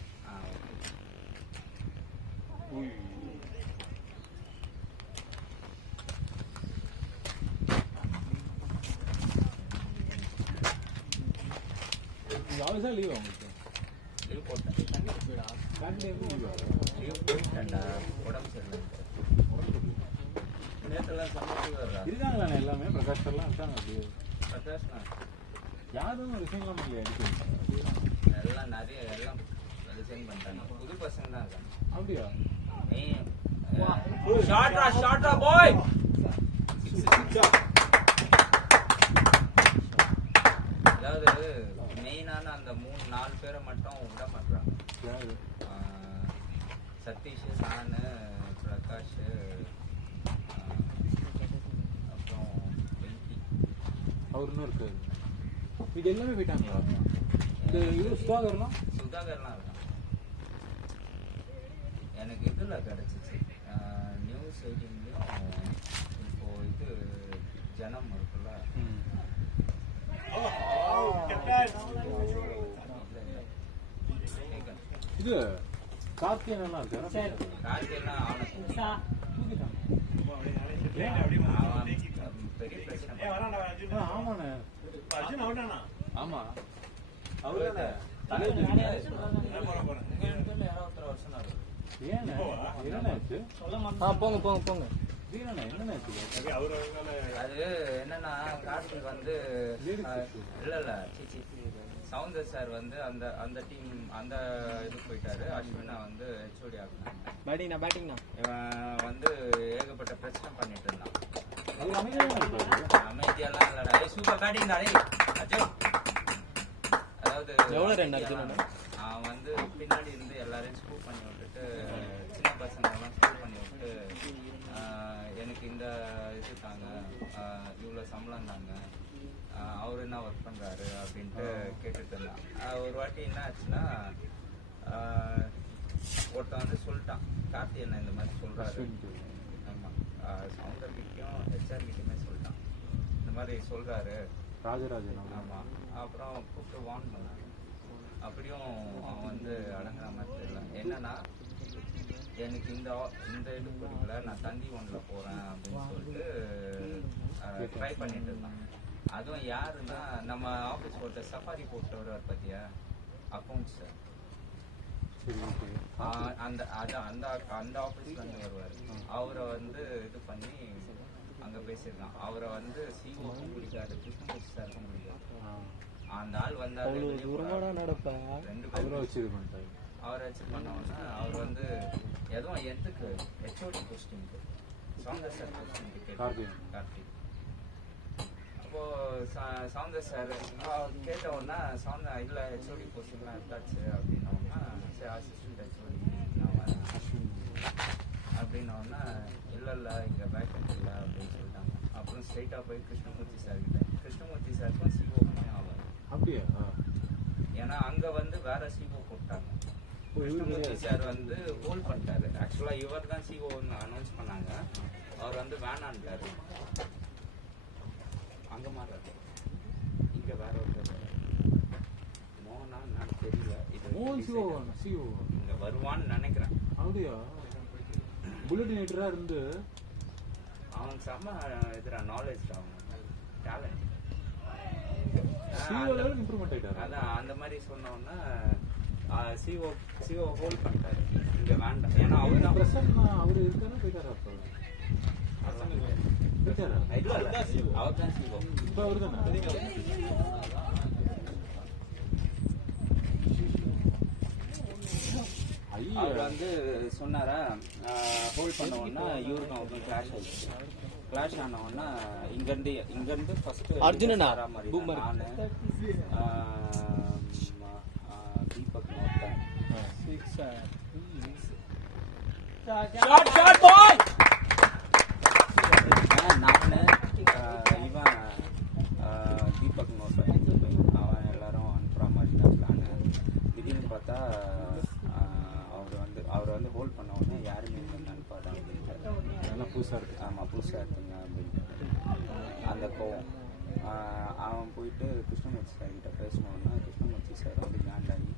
ஆல்வேஸா லீவ் உங்களுக்கு? லீவ் போட்டேன். சாட்டர்டே லீவ் போட்டேன்டா, உடம்பு சரியில்லை. நேற்றுலாம் சமைச்சு வர்றா இருக்காங்களா எல்லாமே? பிரகாஷ் எல்லாம் இருக்காங்க அப்படியே. பிரகாஷ்னா யாரும் ரிசைன்லாம் பண்ணலையா? எல்லாம் நிறைய எல்லாம் ரிசைன் பண்ணிட்டாங்க. புது பசங்க தான் இருக்காங்க. அப்படியா? ஷார்ட்ரா பாய். அதாவது மெயினான அந்த 3-4 பேரை மட்டும் விட மாட்டாங்க. யாரு? சதீஷ், சானு, பிரகாஷ், அப்புறம் வெங்கி. அவர் இன்னும் இருக்காரு. இது எல்லாமே போயிட்டாங்களா? இந்த இது சுதாகர்லாம் சுதாகர்லாம் இருக்கான். எனக்கு இதில் கிடச்சிச்சு நியூஸ் 18லையும். இப்போ இது ஜனம் இருக்குல்ல, இது கார்த்தியன் எல்லாம் இருக்காரு. கார்த்தியெல்லாம் அவனை பெரிய பிரச்சனை. ஆமாண்ணே. அர்ஜுன் அவுட்டானா? ஆமா, அவருதானே ஏண்ணே என்னண்ணே ஆச்சு? போங்க. வீரண்ணே என்னண்ணே ஆச்சு? அது என்னன்னா கார்த்திக் வந்து இல்ல சவுந்தர் சார் வந்து அந்த அந்த டீம் அந்த இது போயிட்டாரு. அஸ்வினா வந்து ஹெச்ஓடி ஆகுனாங்க. பேட்டிங்னா இவன் வந்து ஏகப்பட்ட பிரச்சனை பண்ணிட்டு இருந்தான். அவர் அமைதியாக இருக்காரு. அமைதியெல்லாம் இல்லடா. சூப்பர் பேட்டிங் தான் அஜய். அதாவது எவ்வளவு ரன் அடிச்சானே? அவன் வந்து பின்னாடி இருந்து எல்லாரையும் ஸ்கூப் பண்ணி விட்டுட்டு, சின்ன பசங்க எல்லாம் ஸ்கூப் பண்ணி விட்டு, எனக்கு இந்த இது தாங்க, இவ்வளோ சம்பளம் தாங்க, அவர் என்ன ஒர்க் பண்றாரு அப்படின்ட்டு கேட்டுட்டு இருந்தான். ஒரு வாட்டி என்ன ஆச்சுன்னா, ஒருத்தன் வந்து சொல்லிட்டான், கார்த்தி என்ன இந்த மாதிரி சொல்றாரு. ஆமா, சவுண்டர் கிட்டையும் ஹெச்ஆர் கிட்டையுமே சொல்லிட்டான், இந்த மாதிரி சொல்றாரு ராஜராஜன். ஆமா. அப்புறம் கூப்பிட்டு வார்ன் பண்ணாங்க. அப்படியும் அவன் வந்து அடங்குற மாதிரி தெரியல. என்னன்னா, எனக்கு இந்த இது பிடிக்கல, நான் தந்தி ஒன்ல போறேன் அப்படின்னு சொல்லிட்டு ட்ரை பண்ணிட்டு இருந்தான். அதுவும் யாருன்னா, நம்ம ஆஃபீஸ் ஒருத்தர் சஃபாரி போட்டு வருவார் பார்த்தியா, அக்கௌண்ட்ஸ், அந்த அந்த ஆஃபீஸ்ல இருந்து வருவார். அவரை வந்து இது பண்ணி அங்க பேசியிருக்கான். அவரை வந்து சிஓக்கும் பிடிக்காது, கிருஷ்ணமூர்த்தி சாருக்கும் பிடிக்காது. அந்த ஆள் வந்தாரு அவ்வளோ வெளிய தூரமாடா போறாரு. நடப்ப 2 அவரை பேரும் வச்சு இது பண்ணிட்டாரு. அவரை வச்சு பண்ணோம்னா அவர் வந்து எதுவும் எதுக்கு ஹெச்ஓடி கொஸ்டினுக்கு சவுந்தர் சார் கொஸ்டினுக்கு கார்த்திக். கார்த்திக். அப்போ சவுந்தர் சார் அவர் கேட்டவுடனே சவுந்தர் இல்லை ஹெச்ஓடி கொஸ்டின்லாம் எடுத்தாச்சு அப்படின்னோம்னா சரி அசிஸ்டன்ட் ஹெச்ஓடி நான் வரேன் அப்படின்னோடனே இல்லை இங்கே வேக்கன்ட் இல்லை அப்படின்னு சொல்லிட்டாங்க. அப்புறம் ஸ்ட்ரைட்டாக போய் கிருஷ்ணமூர்த்தி சார் கிட்ட கிருஷ்ணமூர்த்தி சாருக்கும் சிஓக்குமே ஆகும். அப்படியா? ஏன்னா அங்கே வந்து வேற சிஓ போட்டாங்க. கிருஷ்ணமூர்த்தி சார் வந்து ஹோல்ட் பண்ணிட்டாரு. ஆக்சுவலாக இவர் தான் சிஓன்னு அனௌன்ஸ் பண்ணாங்க. அவர் வந்து வேணான்ட்டாரு. அங்கே மாறாரு. இங்கே வேற ஒருத்தர் மோகனா நான் தெரியல. மோகன் இது சிஓ இங்கே வருவான்னு நினைக்கிறேன். அப்படியா? புல்லட்டினேட்டரா இருந்து அவன் செம்ம இதுரா நாலேஜ் அவன் டேலண்ட். சிஓ லெவல் இம்ப்ரூவ்மெண்ட் ஆயிட்டாரு. அதான் அந்த மாதிரி சொன்னோன்னா சிஓ ஹோல்ட் பண்ணிட்டாரு. இங்க வேண்டாம் ஏன்னா அவர் தான் பிரசன்னா அவரு இருக்காரா போயிட்டாரா? அப்ப போயிட்டாரா? இல்ல அவர் தான் சிஓ. இப்ப அவரு தானே? அவர் வந்து சொன்னாரா ஹோல்ட் பண்ண உடனே இவருக்கும் அவருக்கும் கிளாஷ் ஆயிடுச்சு. கிளாஷ் ஆன உடனே இங்கிருந்து ஃபர்ஸ்ட் அர்ஜுனனா? மாதிரி பூமர். நானு தீபக் ஒருத்தன் நானு இவன் தீபக் ஒருத்தன் அவன் எல்லாரும் அனுப்புற மாதிரி தான் பிளானு. திடீர்னு பார்த்தா அவர் வந்து ஹோல்ட் பண்ண உடனே யாருமே வந்து அனுப்பாதான் அப்படின்ட்டு. புதுசா இருக்கு. ஆமாம் புதுசாக இருக்குங்க அப்படின்ட்டு அந்த கோவம். அவன் போயிட்டு கிருஷ்ணமூர்த்தி சார் கிட்ட பேசணுன்னா கிருஷ்ணமூர்த்தி சார் வந்து ஜாண்டாகி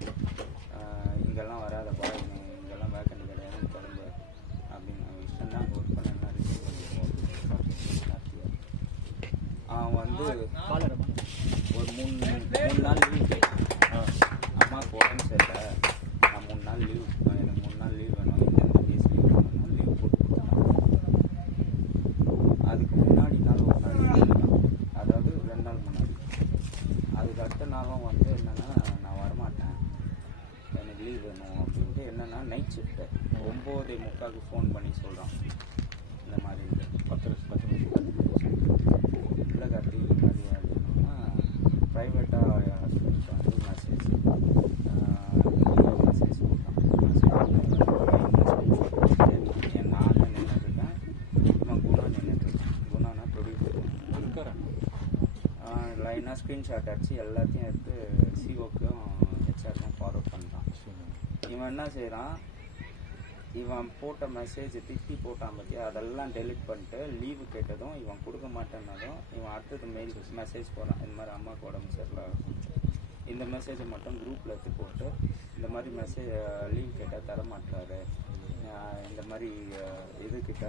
இங்கெல்லாம் வராதப்பா இங்கெல்லாம் வேக்கண்ட் கிடையாது கிளம்பு அப்படின்னு இஷ்டம் தான் ஒர்க் பண்ணா ரிசீவ் பண்ணிப்போம். அவன் வந்து ஒரு 3 நாள் லீவ் கேட்டான். அம்மாவுக்கு உடம்பு சரியில்லை, நான் 3 நாள் லீவ் எனக்கு 3 நாள் லீவ் வேணும், இந்த டேஸ் லீவ் வேணும்னா லீவ் போட்டு கொடுத்தான். அதுக்கு முன்னாடி நாள் ஒரு நாள் லீவ் தான், அதாவது 2 நாள் முன்னாடி. அதுக்கு அடுத்த நாளும் வந்து என்னென்னா நான் வரமாட்டேன் எனக்கு லீவ் வேணும் அப்படின்ட்டு என்னென்னா நைட் ஷிஃப்ட்டு 9:45 ஃபோன் பண்ணி சொல்கிறான். இந்த மாதிரி 10 இல்லை கார்த்தி இந்த மாதிரி அப்படின்னா ப்ரைவேட்டாக ஹஸ்பண்ட்க்கு வந்து மெசேஜ் போட்டான். நான் நின்றுட்டுருக்கேன், இவன் குணா நின்றுட்டுருக்கேன். குணானா ப்ரொடியூசர் இருக்காரன். லைனாக ஸ்க்ரீன்ஷாட் அடிச்சு எல்லாத்தையும் எடுத்து சிஓக்கும் ஹெச்ஆருக்கும் ஃபார்வர்ட் பண்ணுறான். இவன் என்ன செய்கிறான், இவன் போட்ட மெசேஜ் திட்டி போட்டான் பற்றியா அதெல்லாம் டெலிட் பண்ணிட்டு லீவு கேட்டதும் இவன் கொடுக்க மாட்டேன்னதும் இவன் அடுத்தது மெசேஜ் போகிறான். இந்த மாதிரி அம்மாவுக்கு உடம்பு சரியில்லை, இந்த மெசேஜை மட்டும் குரூப்பில் எடுத்து போட்டு இந்த மாதிரி மெசேஜ் லீவ் கேட்டால் தர மாட்டாரு, இந்த மாதிரி இதுக்கிட்ட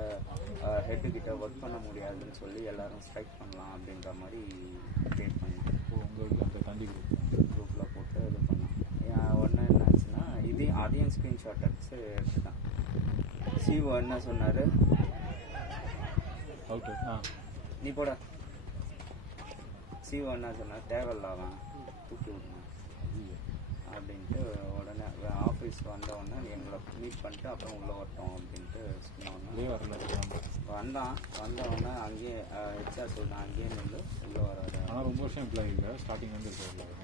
ஹெட்டுக்கிட்ட ஒர்க் பண்ண முடியாதுன்னு சொல்லி எல்லாரும் ஸ்ட்ரைக் பண்ணலாம் அப்படின்ற மாதிரி க்ரியேட் பண்ணிட்டு உங்களுக்கு அந்த தந்தி குரூப்பில் போட்டு இது பண்ணான். ஒன்று என்ன ஆச்சுன்னா அதையும் ஸ்க்ரீன்ஷாட் எடுத்து எடுத்துட்டான். சிஓ என்ன சொன்னார், அவுட்டு. நீ போட. சிஓ என்ன சொன்னார், தேவையில்லாதான் தூக்கி விடணும் அப்படின்ட்டு உடனே ஆஃபீஸ் வந்த உடனே எங்களை மீட் பண்ணிட்டு அப்புறம் உள்ளே வரட்டும் அப்படின்ட்டு சொன்னோன்னா வந்த உடனே அங்கேயே ஹெச்ஆர் சொன்னான் அங்கேயே நின்று உள்ளே வராது. ஆனால் ரொம்ப வருஷம் எம்ப்ளாயி இல்லை, ஸ்டார்டிங் வந்து இருக்காரு.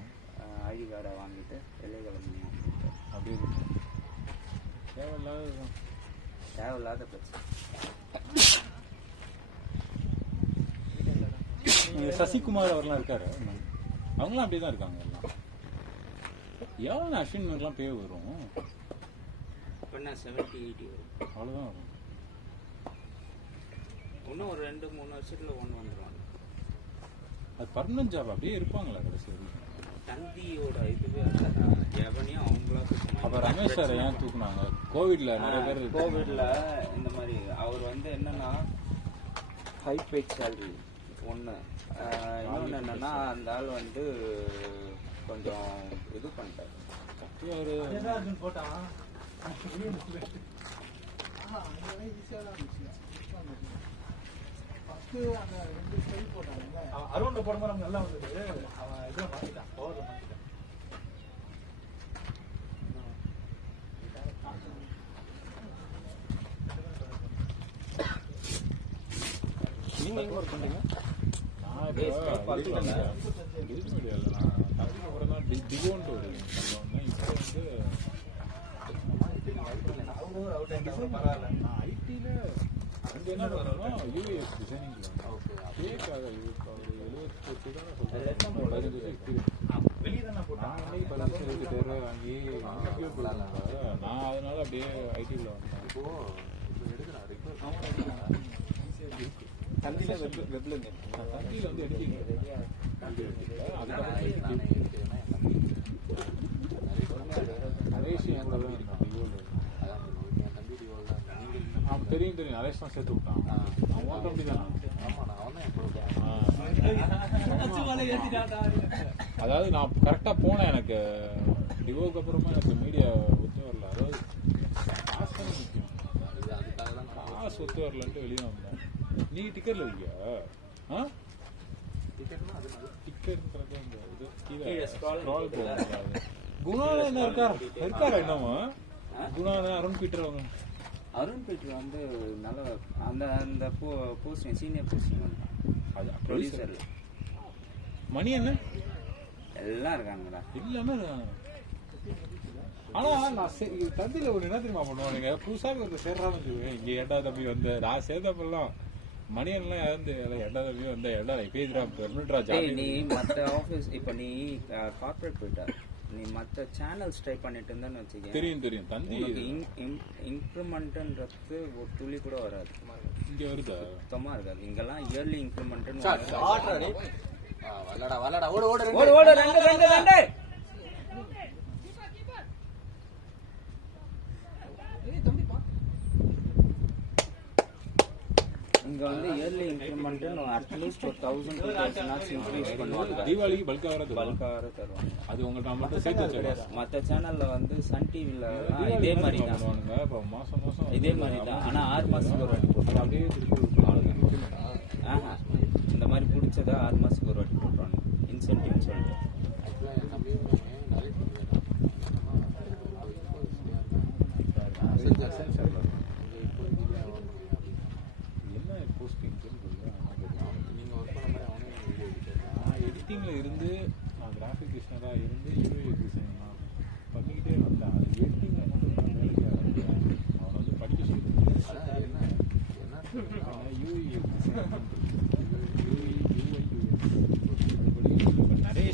ஐடி கார்டை வாங்கிட்டு வெளியே கிளம்பணும் அப்படியே தேவையில்லாத பிரச்சனை. சசிகுமார் அவர்லாம் இருக்காரு, அவங்களாம் அப்படியே தான் இருக்காங்க. எல்லாம் எவ்வளோ அஸ்வின்லாம் பேர் வரும், இப்போ 70-80 வரும், அவ்வளோதான் வரும். இன்னும் ஒரு 2-3 வருஷத்தில் ஒன்று வந்துடுவாங்க. அது பர்மனன்ட் ஜாப், அப்படியே இருப்பாங்களா கடைசி வரைக்கும்? தந்தியோட இதுவே எவனையும் அவங்களா அப்போ ரமேஷ் சார் ஏன் தூக்குனாங்க? கோவிட்ல நிறைய பேர் கோவிட்ல இந்த மாதிரி அவர் வந்து என்னன்னா ஹை பெய்ட் சேலரி ஒன்று, இன்னொன்று என்னன்னா அந்த ஆள் வந்து கொஞ்சம் இது பண்ணிட்டார். அருண்ல போடும்போது நமக்கு நல்லா வந்தது. அவன் இதில் மாற்றிட்டான், பவரில் மாற்றிட்டான். நீங்கள் எங்கே ஒர்க் பண்ணுறீங்க? நான் இப்போ டிஜிட்டல் மீடியாவில் நான் தமிழ் அப்புறம் தான் டிகோன்ட்டு ஒரு பண்ணோன்னே இப்போ வந்து பரவாயில்ல. நான் ஐடியில் அங்கே என்ன பண்ணோம்னா யூஏஎஸ் டிசைனிங்கில் கேக்காக இப்போ ஒரு 70 தான் வெளியே தானே போட்டான். நான் வந்து 10,20,000 வாங்கி நான் அதனால அப்படியே ஐடியில் வந்தேன். இப்போ எடுக்கிறேன் தந்தியில் வெப்பில் இருந்து தந்தியில் வந்து எடிட்டிங் அதுக்கப்புறம் நரேஷ் என் கூட தான் இருந்தான் டிவோவில். அவன் தெரியும் நரேஷ் தான் சேர்த்து விட்டான். அவன் தம்பி தான். அதாவது நான் கரெக்டாக போனேன். எனக்கு டிவோக்கு அப்புறமா எனக்கு மீடியா ஒத்து வரல. அதாவது காசு தானே முக்கியம். காசு ஒத்து வரலன்ட்டு வெளியே வந்தேன். நீ டிக்கெட்ல இருக்கியா? டிக்கெட்ன்றது இந்த இது கீழே ஸ்க்ரால் போகும். குணா என்ன இருக்காரா இன்னமும்? குணா அருண் பீட்டர் அவங்க. அருண் பீட்டர் வந்து நல்ல அந்த அந்த போஸ்டிங் சீனியர் போஸ்டிங் வந்தான். அது ப்ரொடியூசர் மணி என்ன எல்லாம் இருக்காங்கடா. இல்லாம ஆனா நான் தந்தியில ஒரு என்ன தெரியுமா பண்ணுவானுங்க, புதுசாக ஒரு சேர்றான்னு வச்சுக்கோங்க. இங்க ஏண்டா தம்பி வந்த நான் சேர்ந்தப்பெல்லாம் மணியன்லாம் இறந்து ஏண்டா தம்பி வந்த ஏண்டா பேசுறா பெர்மிட்ரா ஜாலி. நீ மற்ற ஆஃபீஸ் இப்போ நீ கார்பரேட் போயிட்டா, நீ மற்ற சேனல்ஸ் ட்ரை பண்ணிட்டு இருந்தான்னு வச்சுக்க. தெரியும் தெரியும் தந்தி இன்க்ரிமெண்ட்ன்றது ஒரு துளி கூட வராது. இங்க வருதா சுத்தமா இருக்காது. இங்கெல்லாம் இயர்லி இன்க்ரிமெண்ட் இங்க வந்து இயர்லி இன்க்ரிமெண்ட் அட்லீஸ்ட் ஒரு 1000-2000 இன்க்ரீஸ் பண்ணுவாங்க. தீபாவளிக்கு பல்கா வர தருவாங்க. அது உங்கள்கிட்ட மட்டும் சேர்த்து வச்சிருக்காங்க. மற்ற சேனல்ல வந்து சன் டிவில இதே மாதிரி தான் பண்ணுவானுங்க. இப்போ மாசம் மாசம் இதே மாதிரி தான். ஆனா 6 மாசத்துக்கு ஒரு வாட்டி போட்டுருவாங்க. அப்படியே திருப்பி இந்த மாதிரி பிடிச்சதா 6 மாசத்துக்கு ஒரு வாட்டி போட்டுருவாங்க இன்சென்டிவ்னு சொல்லிட்டு. என்ன போஸ்டிங் எடிட்டிங்ல இருந்து நான் கிராஃபிக் டிசைனராக இருந்து யூஐ டிசைன் பண்ணிக்கிட்டே வந்தேன். அது எடிட்டிங்ல மட்டும் தான் வேலைக்கு ஆரம்பிச்சேன். அவனை வந்து படிக்க சொல்லி யூஐ டிசைன் நிறைய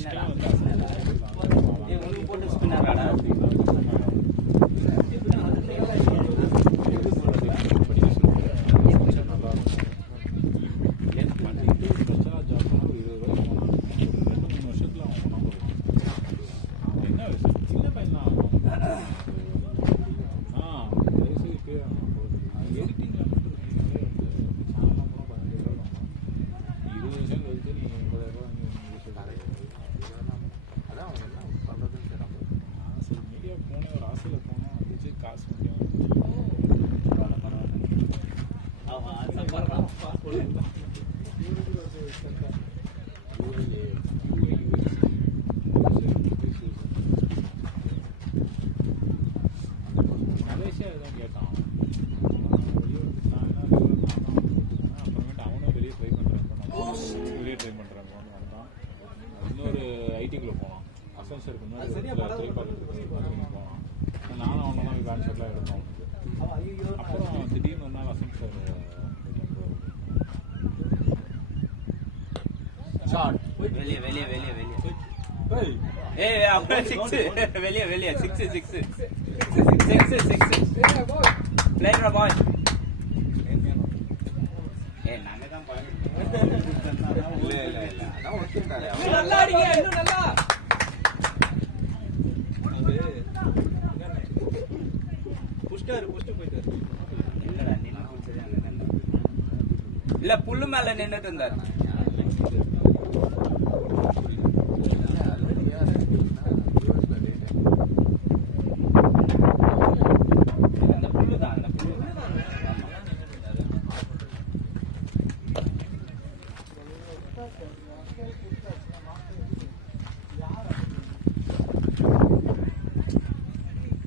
போட்டு ஸ்பின்னர் நானும் அவனை தான் கான்செப்ட்லாம் எடுத்தோம். அப்புறம் திடீர்னு ஒரு நாள் வசந்த் சார் வெளியே வெளியே வெளியே வெளியே ஏய் அப்புறம் 6 வெளியே வெளியே 6 பிளேயர் பாய். ஏய் நாங்க தான் இல்ல இல்ல இல்ல அதான் ஒத்துட்டாரே. நல்லா அடிங்க இன்னும் நல்லா. புஷ்டு போயிட்டாரு. இல்லடா நீ நான் புடிச்சதே அங்க தான்டா. இல்ல புல்லு மேல நின்னுட்டு இருந்தாரு. அந்த புல்லு தான் அந்த புல்லு.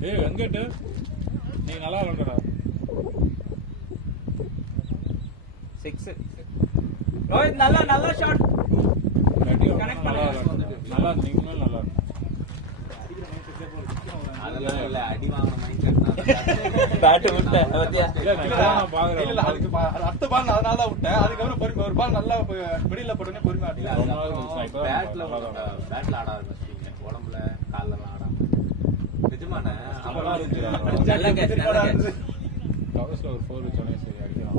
டேய் வெங்கட் நீ நல்லா விளையாடுடா. 6 ரோஹித் நல்ல ஷாட் நல்லா நீங்களும் நல்லா அதெல்லாம் இல்ல அடி வாங்கின மைண்ட் செட் பேட் விட்டேன் பாத்தியா நான் பாக்குறேன். இல்ல அதுக்கு அடுத்த பால் அதனால தான் விட்டேன். அதுக்கப்புறம் பொறுமை ஒரு பால் நல்லா வெளியில போட்டோன்னே பொறுமை ஆட்டில பேட்ல ஆட ஆரம்பிச்சிட்டீங்க. உடம்புல கால்லாம் ஆடாம நிஜமான கவர்ஸ்ல ஒரு 4 வச்சோனே சரி அடிக்கலாம்.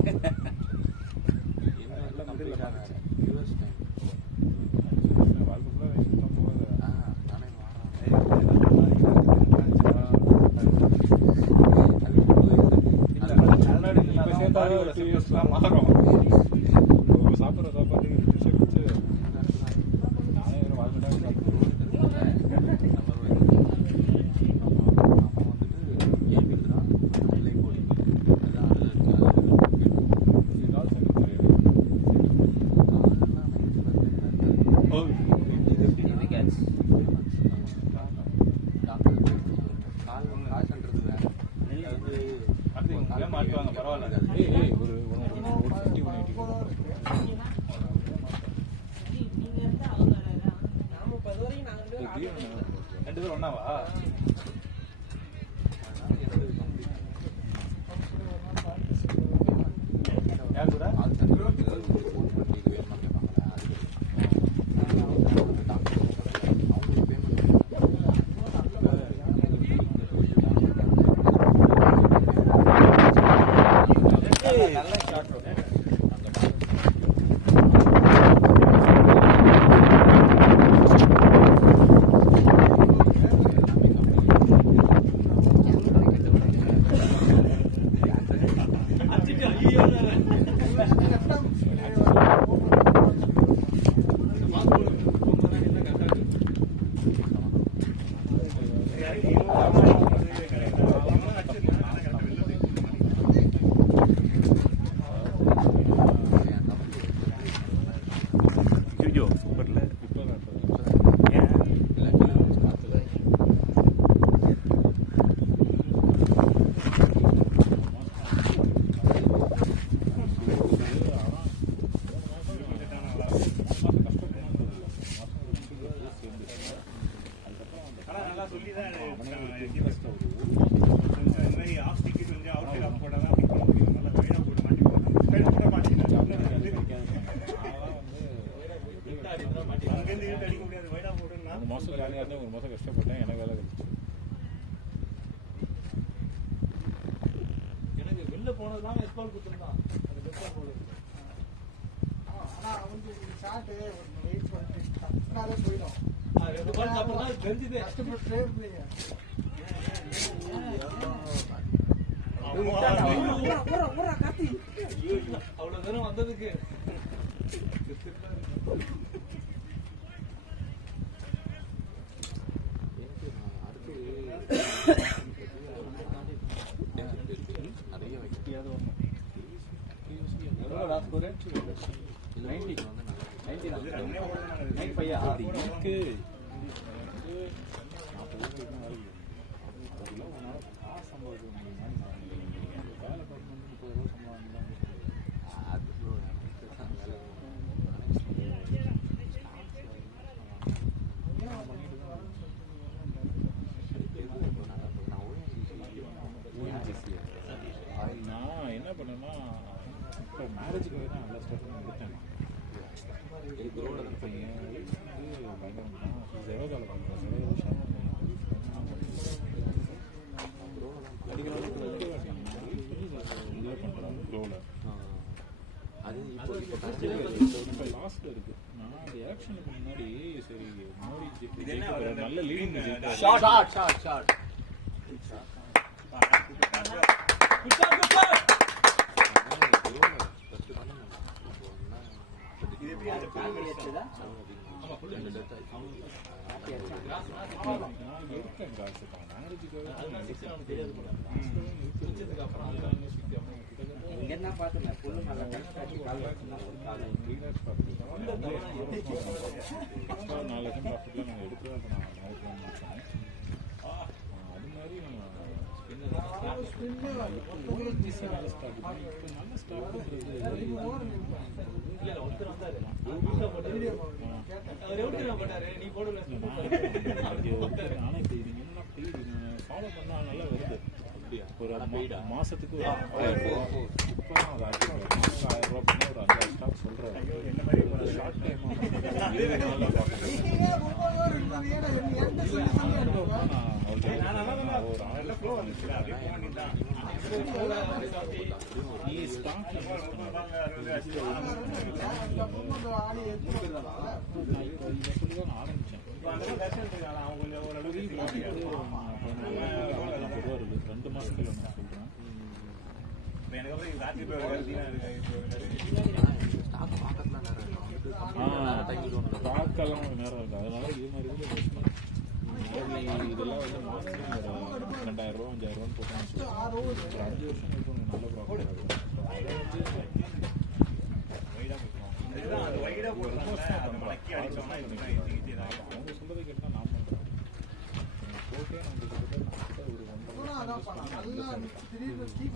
மாறும். சாப்பிட்ற சாப்பாட்டுக்கு நானே வாழ்க்கை மாட்டுவாங்க பரவாயில்ல. ஒரு 50 180 2 பேரும் ஒன்னாவா? யார் கூட? ஒரு மாசம் கஷ்டப்பட்டேன். எனக்கு வேலை கிடைச்சு. எனக்கு வெளில போனதுதான் எஸ்பால் கொடுத்துருந்தான். அது பெஸ்டா போல. ஆனா வந்து ஷாட் வெயிட் பண்ணிட்டு போயிடும். 2 பால் அப்புறம் தான் தெரிஞ்சது. கஷ்டப்பட்டு இருந்தீங்க. அவ்வளவு தூரம் வந்ததுக்கு நான் என்ன பண்ணேன்னா இப்போ மேரேஜுக்கு தான் நல்லா ஸ்டார்ட் பண்ணி எடுத்தேன். பையன் பயங்கரமா ஜெவகால பண்ணுறேன். இதில் பண்ணுறாங்க க்ரோவில். அது இப்போ லாஸ்ட்டில் இருக்கு. நான் அந்த எலெக்ஷனுக்கு முன்னாடி சரி மோடி நல்ல லீடிங் ஷாட் என்ன பாத்துங்க புல்லு நல்லா கஷ்டாச்சு கால் $4 லட்சம் ப்ராஃபிட்லாம் நாங்கள் எடுத்து தான் இப்போ நான் அது மாதிரி பார்த்துட்டேன். இப்போ நல்ல ஸ்டாக் ஆனால் இப்போ இது என்ன ஃபாலோ பண்ணால் நல்லா வருது. ஒரு மாசத்துக்கு ஒரு 1000 ரூபா. இப்போ தான் ஒரு 1000 ரூபா பண்ணால் ஒரு 5000 ஸ்டாக் சொல்கிறாரு. என்ன மாதிரி ஒரு ஷார்ட் டைம் 20 நாளில் பார்க்கணும். ஒரு 1000 ரூபா வந்துச்சு. நீ ஸ்டாக் சொல்லிதான் ஆரம்பிச்சேன். 2 மாசத்துல நான் சொல்றேன். ஸ்டாக்கெல்லாம் நேரம் இருக்கு. அதனால இது மாதிரி இதெல்லாம் வந்து மாசம் 2000 ரூபா 5000 ரூபான்னு போட்டான்னு சொல்லுவாங்க. ஒரு 5 வருஷம் இருக்கும் நல்ல ப்ராஃபிட் இருக்கும். அவங்க சொல்றதை கேட்டால் நான் பண்றேன். போட்டே நம்மளுக்கு ஒரு 1.5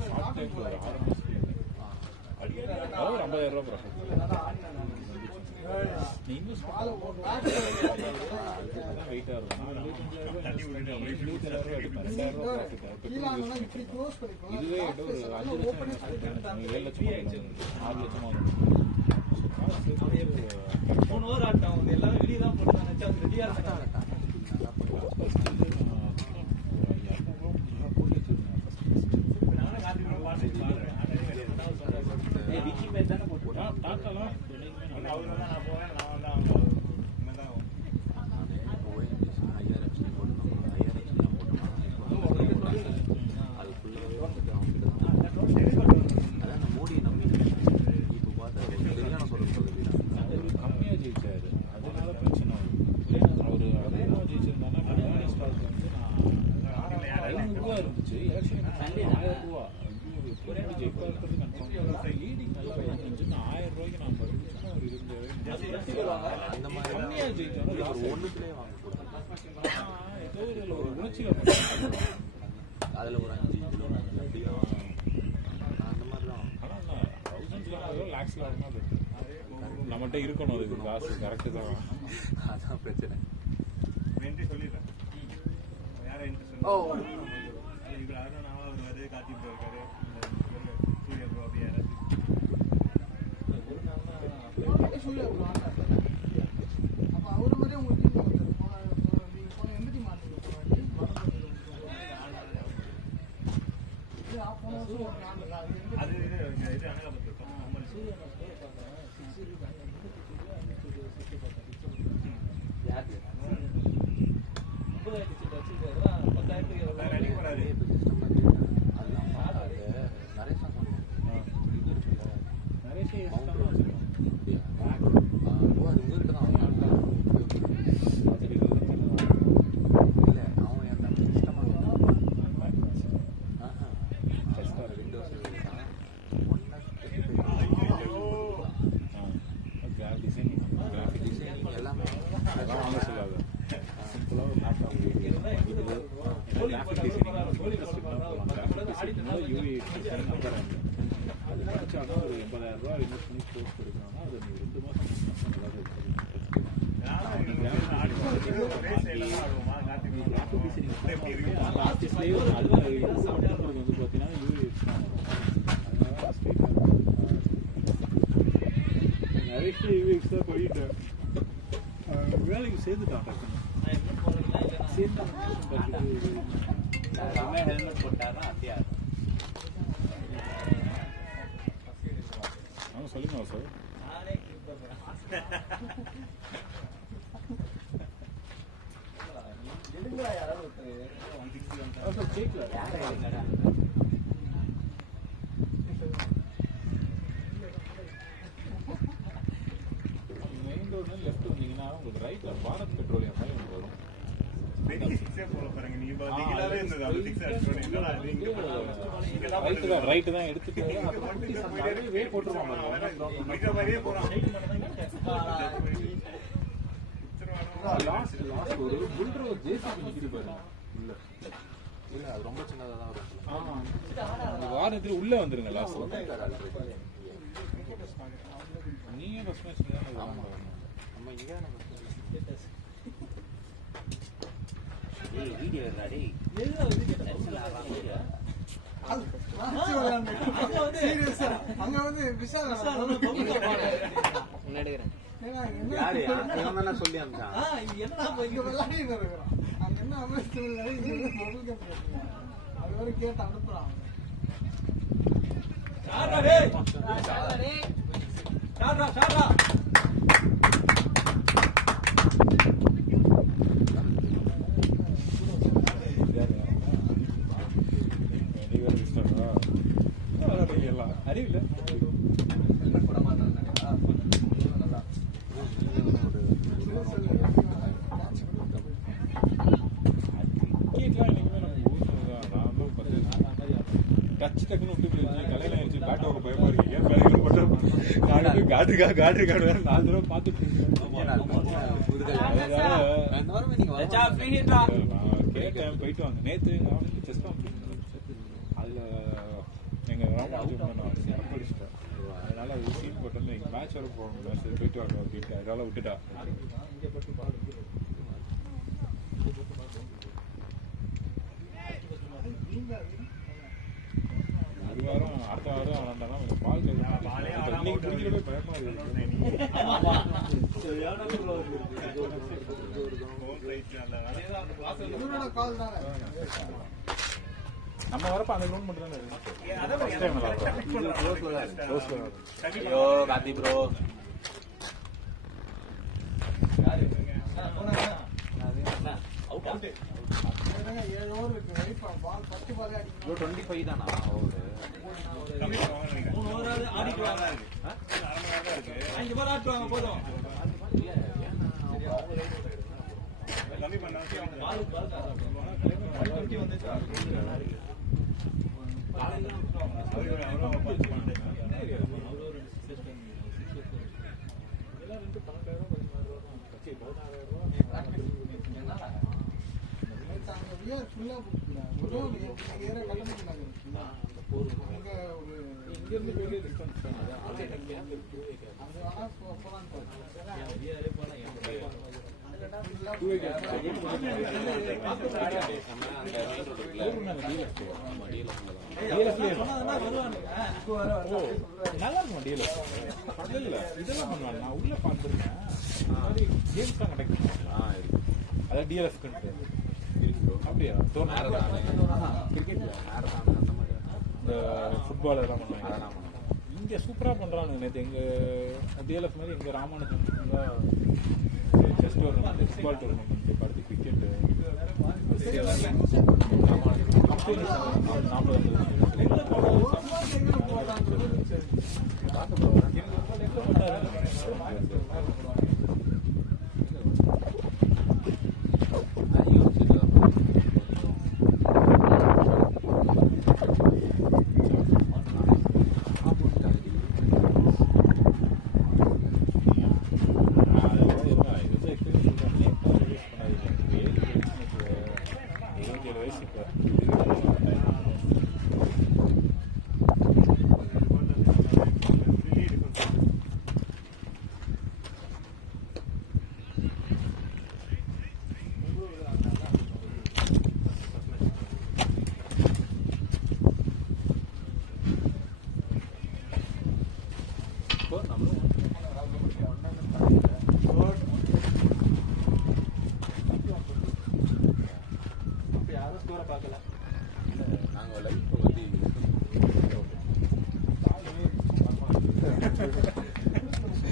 ஷார்ட் டைம்ல ஒரு 6 மாசத்துல அதாவது 50,000 ரூபா ப்ராஃபிட். நீ இன்வெஸ்ட் வெயிட்டா இருக்கும். 25,000 ரூபா எடுப்பேன். 2,000 ரூபா ப்ராஃபிட். இதுவே ஒரு 5 லட்சம் 7 லட்சம் 6 லட்சம் ஆகும். 3 ஹவர் ஆட்டம் எல்லாரும் வெளியே தான் போட்டு நினைச்சா ரெடியா இருக்காங்க. கம்மியா ஜெயிச்சாரு. அதனால பிரச்சனை வரும். அவரு அதிகமா ஜெயிச்சிருந்தாருன்னா 500 ரூபா இருந்துச்சு. எலெக்ஷன் 1000 ரூபா. ஜெயிப்பா இருக்கிறது கன்ஃபார்ம். லீடிங் நல்லா இருந்துச்சு. 1000 ரூபாய்க்கு நான் படிச்சேன்னா ஒரு 20,000 அந்த மாதிரி கம்மியா ஜெயிச்சாலும் ஒண்ணுக்குள்ளே வாங்கக்கூடாது. ஏதோ ஒரு உணர்ச்சியில அதுல ஒரு 5 அந்த மாதிரி தான். ஆனால் தௌசண்ட்ஸ்ல லேக்ஸ்ல ஆகுனா பெட்டர். நம்மகிட்ட இருக்கணும் அதுக்கு காசு. கரெக்டு தான். அதான் பிரச்சனை. நன்றி சொல்லிடுறேன். யாரும் இன்ட்ரெஸ்ட் வருவாரு, கார்த்தி ப்ரோ இருக்காரு, சூர்யா ப்ரோ, அப்படி யாராச்சும் அப்ப அவரு மாதிரியே உங்களுக்கு team வந்துரு. நீங்க போன எந்த டீம் ஆடுறீங்க? போன வருஷம் ஒரு நாள் அது இது அனகாபத்து இருக்கும். அது படிச்சாலும் ஒரு 80,000 ரூபா இன்வெஸ்ட் பண்ணி கோர்ஸ் எடுக்கணும்னா அது நீ 2 மாசம் வந்து பார்த்தீங்கன்னா நிறைய யூஎக்ஸ் தான் போயிட்டேன். வேலைக்கு சேர்ந்துட்டான் ஹெல்மெட் போட்டாருன்னா அப்படியா சொல்லுங்க சார். மெயின் ரோடு லெஃப்ட் வந்தீங்கன்னா உங்களுக்கு ரைட்ல பாரத் பெட்ரோலியம் மாதிரி ஒன்று வரும். ரைட்டு தான் எடுத்துட்டு போட்டுருவாங்க. லாஸ்ட் ஒரு புல்டர் ஜேசிபி நிக்குது பாருங்க. இல்ல இல்ல அது ரொம்ப சின்னதா தான் வரும். அந்த வாரத்துல உள்ள வந்துருங்க லாஸ்ட். நீங்க ஃபர்ஸ்ட் மேட்ச் நம்ம இங்க வீடியோ டேய் அங்க வந்து விஷால் யாரு இவன் தானே சொல்லி அனுப்பிச்சான். விளையாடிட்டு இருக்கிறான். அங்க என்ன அமைச்சர் அது வரை கேட்டு அனுப்புறான். அறிவில்லை டச் டக்குன்னு விட்டு போயிருச்சு. கலையில ஆயிடுச்சு. பேட் வாங்க பயமா இருக்கு. ஏன் வேலைகள் போட்டோம் காடு வேற 4 தடவை பார்த்துட்டு கேட்டேன் போயிட்டு வாங்க. நேற்று நான் செஸ் காம்படிஷன் அதில் எங்கள் ராமாஜிட்டேன். அதனால அது சீட் போட்டு எங்கள் மேட்ச் வர போகணும். சரி போயிட்டு வாங்க அப்படின்ட்டு அதனால விட்டுட்டா. ஒரு வாரம் அடுத்த வாரம் விளாண்டானா பால் இன்னைக்கு பிடிக்கிறவே பயமா நம்ம வரப்ப அந்த கிரௌண்ட் மட்டும் ஐயோ கார்த்தி ப்ரோ அவுட் 7 ஓவர் இருக்கு. வெயிட் பண்ண பால் 10 பால் அடிக்கணும். 25 தானா ஓவர்? கம்மி பண்ணுவாங்க. 3 ஓவர் ஆடிடுவாங்க. அங்க பால் ஆடுவாங்க போதும். கம்மி பண்ணா பால் வந்து ஃபுல்லா ஏற கட்டணம் இங்க இருந்து வெளியே டிஸ்டன்ஸ் நல்லா இருக்கும் டீலர். இல்ல இதெல்லாம் பண்ணுவாங்க. நான் உள்ள பார்த்துருக்கேன். கேம்ஸ் தான் கண்டக்ட் பண்ணுவாங்க. அதான் டிஎல்எஃப் அப்படியா கிரிக்கெட்ல இந்த ஃபுட்பால் எல்லாம் பண்ணுவாங்க. இங்கே சூப்பராக பண்ணுறாங்க. நேற்று எங்கள் டிஎல்எஃப் மாதிரி எங்கள் Ramanujam chess tournament football tournament அடுத்து கிரிக்கெட்டு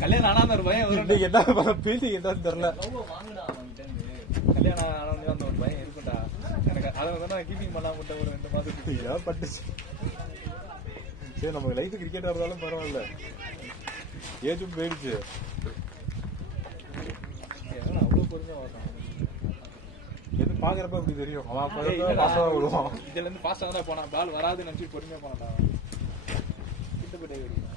கல்யாணம் ஆனா ஒரு பையன் என்ன பேசி என்னன்னு தெரியல. கல்யாணம் ஆனவங்க அந்த ஒரு பையன் இருக்கும்டா. எனக்கு அதை வந்து நான் கீப்பிங் பண்ணாம விட்ட ஒரு 2 மாதத்துக்கு ஏன் பட்டுச்சு. சரி நம்ம லைஃப் கிரிக்கெட் ஆடுறதாலும் பரவாயில்ல. ஏஜும் போயிடுச்சு. அவ்வளோ பொறுமையா வரணும். எது பாக்குறப்ப அப்படி தெரியும். அவன் விடுவான். இதுல இருந்து ஃபாஸ்டா தான் போனான். பால் வராதுன்னு நினைச்சு பொறுமையா போனான்டா. கிட்ட போயிட்டு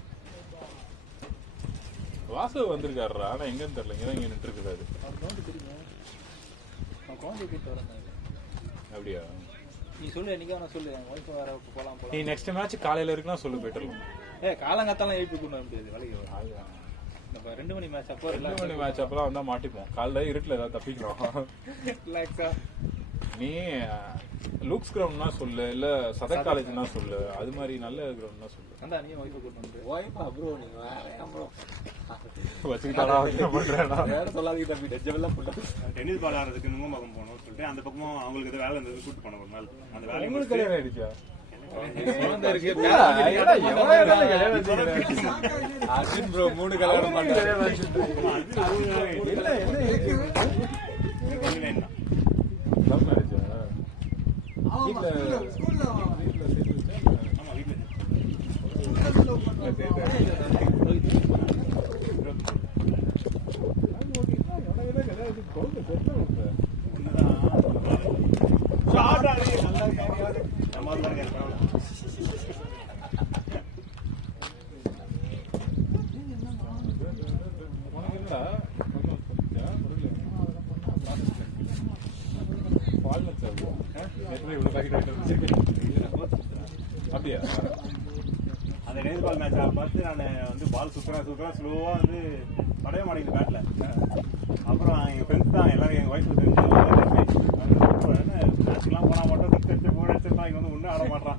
வாசு வந்திருக்காருடா. ஆனா எங்கன்னு தெரியல. இங்கதான் இங்க நின்று இருக்காரு. அவர் நோண்டு தெரியுமா? நான் குழந்தை கூப்பிட்டு வரேன். அப்படியா? நீ சொல்லு என்னைக்கா நான் சொல்லு என் ஒய்ஃப் வேற போலாம் நீ போலாம் நெக்ஸ்ட் மேட்ச் காலையில இருக்குன்னா சொல்லு போயிட்டு காலங்காத்தாலாம் எழுப்பி கொண்டு வர முடியாது வேலைக்கு நம்ம 2 மணி மேட்ச் அப்போ 2 மணி மேட்ச் அப்பெல்லாம் வந்தா மாட்டிப்போம். காலைல இருட்டுல ஏதாவது தப்பிக்கிறோம். ரிலாக்ஸா நீ லூக்ஸ் கிரவுண்ட்னா சொல்லு, இல்ல சதக் காலேஜ்னா சொல்லு, அது மாதிரி நல்ல கிரவுண்ட்னா சொல்லு. அந்த நீ ஒய்ஃபை கூட்டு வந்து ஓய்ப்பா ப்ரோ நீங்க வேற ப்ரோ வச்சுக்கிட்டாடா பண்றேன்னா வேற சொல்லாதீங்க தம்பி டெஜ்ஜெல்லாம் போட்டு டென்னிஸ் பால் ஆடுறதுக்கு நுங்கம்பாக்கம் போகணும்னு சொல்லிட்டு அந்த பக்கமும் அவங்களுக்கு ஏதோ வேலை இருந்தது கூட்டு போனோம் ஒரு நாள். அந்த வேலையை உங்களுக்கு கல்யாணம் ஆயிடுச்சா? அர்ஜுன் ப்ரோ 3 கல்யாணம் பண்றாரு. லவ் மேரேஜா? ஆமா ஸ்கூல்ல ஆமா வீட்டுல அப்படியா? அந்த டென்னிஸ் பால் மேட்ச் பார்த்து நான் வந்து பால் சுத்துறேன் ஸ்லோவா வந்து படவே மாட்டேங்குது பேட்ல. அப்புறம் எங்க ஃப்ரெண்ட்ஸ் தான் எல்லாரும் எங்க வயசுல மேட்ச்லாம் போனா மட்டும் சுத்தி போர் அடிச்சிருந்தா இங்க வந்து ஒன்னும் ஆட மாட்டான்.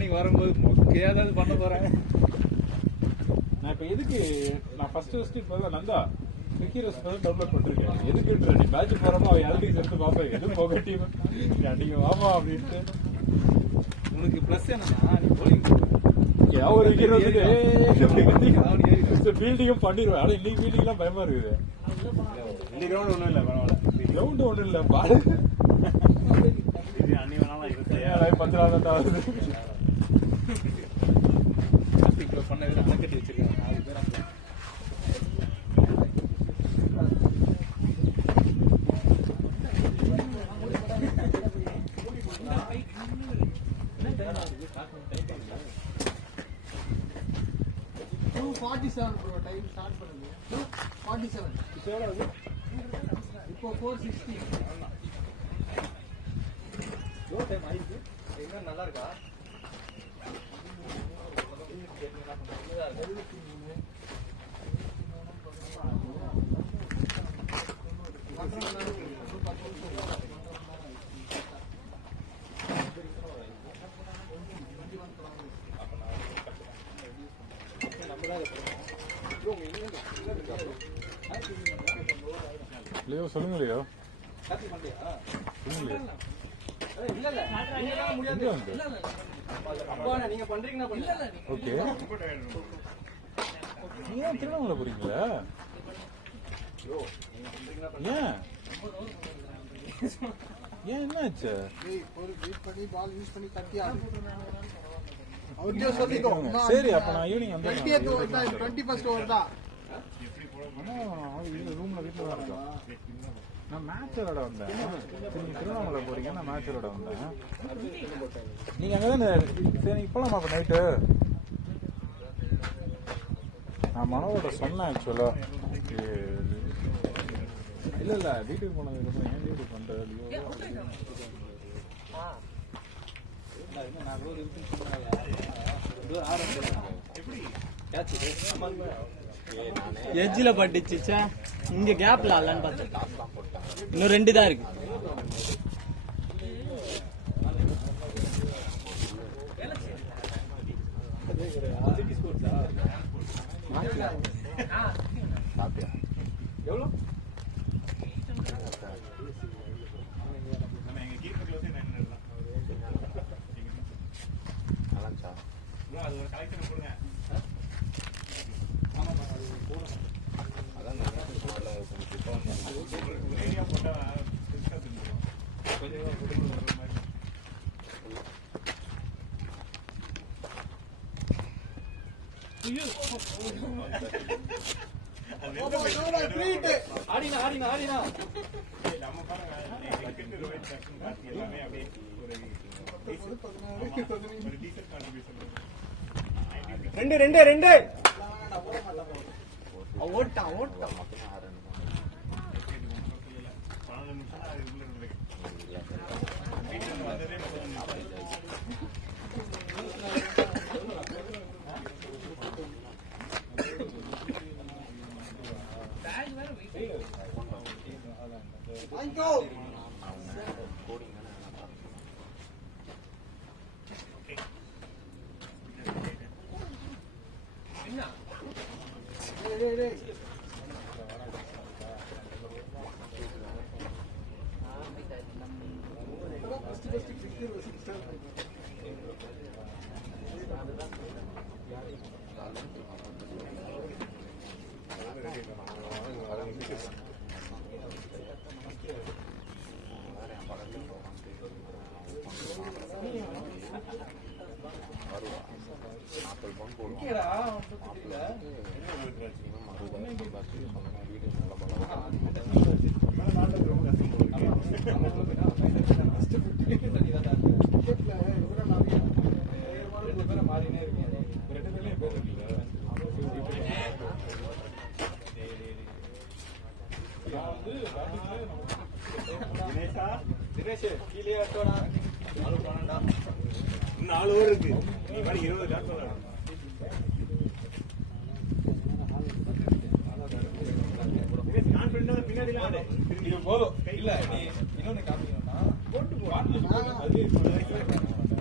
நீங்க வரும்போது மொக்கையாவது பண்ண போறேன். நான் இப்ப எதுக்கு நான் ஃபர்ஸ்ட் இப்போ நந்தா விக்கி ரெஸ்ட் டவுன்லோட் பண்ணிருக்கேன். எதுக்கு நீ மேட்ச் போறப்ப அவன் யாருக்கு சேர்த்து பார்ப்பேன் எதுவும் போக டீம் நீங்க வாமா அப்படின்ட்டு. உனக்கு பிளஸ் என்னன்னா நீ bowling ஒரு ஃபீல்டிங்கும் பண்ணிடுவேன். ஆனா இன்னைக்கு ஃபீல்டிங்லாம் பயமா இருக்குது. இந்த கிரவுண்ட் ஒண்ணும் இல்ல, பரவாயில்ல. கிரவுண்ட் ஒண்ணும் இல்ல, பால் இது அன்னி வேணாலும் இது 10 நாள் தான் ஆகுது. பண்ண கட்டி வச்சிருக்கேன் 4 பேர் அங்க. bro டைம் ஸ்டார்ட் பண்ணுங்க 2:47 இப்போ 4:60 லோ டைம் ஆயிடுச்சு. எங்க நல்லா இருக்கா? லியோ சொல்லுங்க லியோ. நீங்க பண்றீங்கன்னா பண்ணுங்க. ஓகே நீங்க ஏன் திருவண்ணாமலை போறீங்களா? ஏன் என்னாச்சு? ஒரு வெயிட் பண்ணி பால் யூஸ் பண்ணி கட்டி ஆடு. அவர்கிட்ட சொல்லிக்கோ. சரி அப்ப நான் ஈவினிங் வந்து 20th ஓவர் தான் 21st ஓவர் தான். ரூம்ல வீட்டுல தான் இருக்கேன். நான் மேட்ச் விளையாட வந்தேன். நீங்க திருவண்ணாமலை போறீங்க, நான் மேட்ச் விளையாட வந்தேன். நீங்க அங்கதானே? சரி இப்பலாம் அப்ப நைட்டு நான் மனோட சொன்னேன் ஆக்சுவலா. இல்ல வீட்டுக்கு போனதுக்கு ஏன் வீட்டுக்கு பண்ற எஜ்ஜில் பட்டுச்சு. இங்க கேப்ல ஆடலான்னு பார்த்தேன். இன்னும் 2 தான் இருக்கு. எவ்வளோ? நம்ம எங்க கீப்பர் க்ளோஸ் நின்னுடலாம். நல்லாச்சா? ப்ரோ அது ஒரு கலெக்ஷன் போடுங்க. அதான் ஒரேடியா போட்டா டிஸ்கஸ் பண்ணுவோம். கொஞ்சம் போட்டு வர மாதிரி. ஆடினா நம்ம பாருங்க கிரிக்கெட் ரோஹித் சர்மா கார்த்தி எல்லாமே அப்படியே ஒரு டீசன்ட் கான்ட்ரிபியூஷன். 2 ஓட்டான் 12 நிமிஷம் அது உள்ள இருக்கு. வாங்கிக்கோ. டேய், டேய். இன்னும் 4 ஓவர் இருக்கு. நீ மாதிரி 20 ஷாட் சொல்லலாம். கான்ஃபிடண்டா பின்னாடிலாம் ஆடு. இது போதும். இல்ல நீ இன்னொன்னு காமிக்கணும்னா போட்டு போ.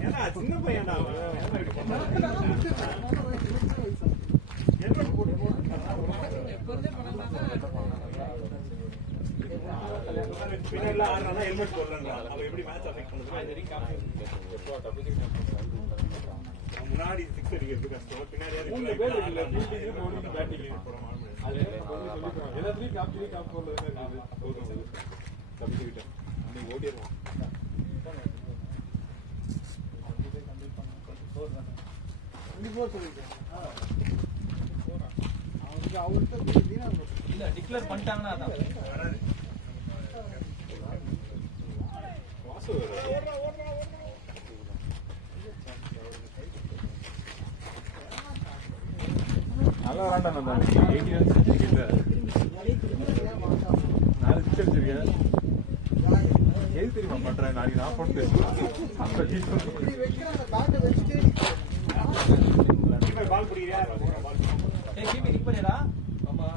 ஏன்னா சின்ன பையன்டா அவன். பின்னாடிலாம் ஆடுறானா ஹெல்மெட் போடலன்றான். அவன் எப்படி மேட்ச் அஃபெக்ட் பண்ணுது? முன்னாடி 6 அடிக்கிறது கஷ்டம். பின்னாடி எல்லாத்துலயும் காப் போடுறது தப்பிச்சுக்கிட்டேன். நீங்க ஓடிடுவான். இல்ல டிக்ளேர் பண்ணிட்டாங்கன்னா அதான் நல்லா விளாண்டா நம்ம 80 ரன்ஸ் வச்சிருக்கேன். 4 சிக்ஸ் அடிச்சிருக்கேன். எது தெரியுமா பண்றேன்? நாளைக்கு நான் போட்டு பால் பிடிக்கிறியா? ஏய் கீப்பர் நிக் பண்ணிடா. ஆமா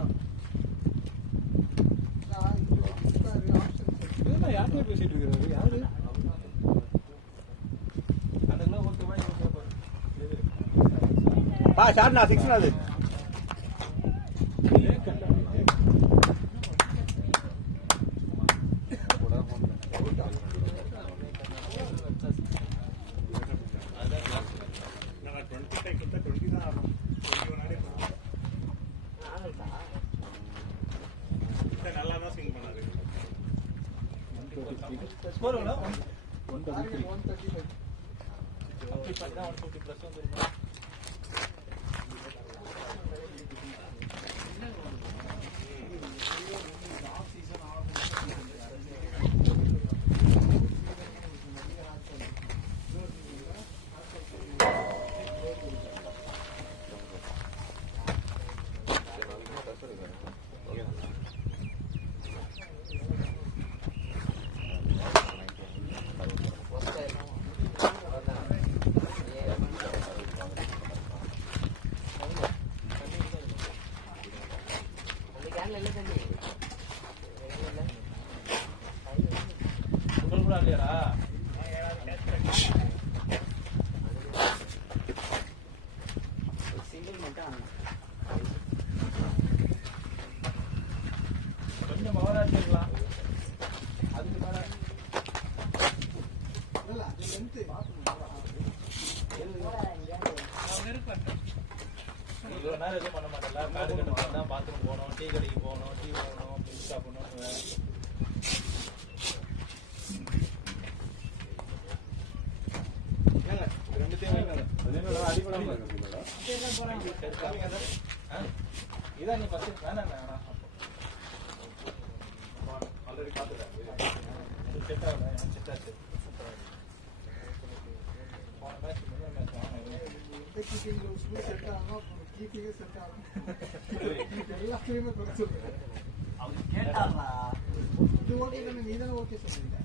இதுதான் யார்கிட்ட பேசிட்டு இருக்காரு? யாரு அந்த கிலோ ஓகேவா? பா ஷாட் நான் 6 அது. நல்லா தான் ஸ்விங் பண்ணாரு. ஸ்கோர் எவ்வளோ? 133. 135. அப்படி பார்த்தா 150 ப்ளஸ் வந்துருக்கும். இல்லையாடா? கொஞ்சம் மகராட்சி இருக்கலாம். அதுக்கு மேல இவ்வளோ நேரம் எதுவும் பண்ண மாட்டேன்ல. காடு கட்ட தான் பாத்ரூம் போகணும், டீ கடைக்கு போகணும், டீ வாங்கணும், பிரிட்ஜ் சாப்பிடணும். இதான் நீ ஃபர்ஸ்ட் வேணாம் ஆல்ரெடி பார்த்துட்டேன். செட் ஆகல, செட் ஆச்சு. போன மேட்ச் முதல் மேட்ச் அவங்க கேட்டாங்களா? இது ஓகே தானே? நீ தானே ஓகே சொல்றீங்க.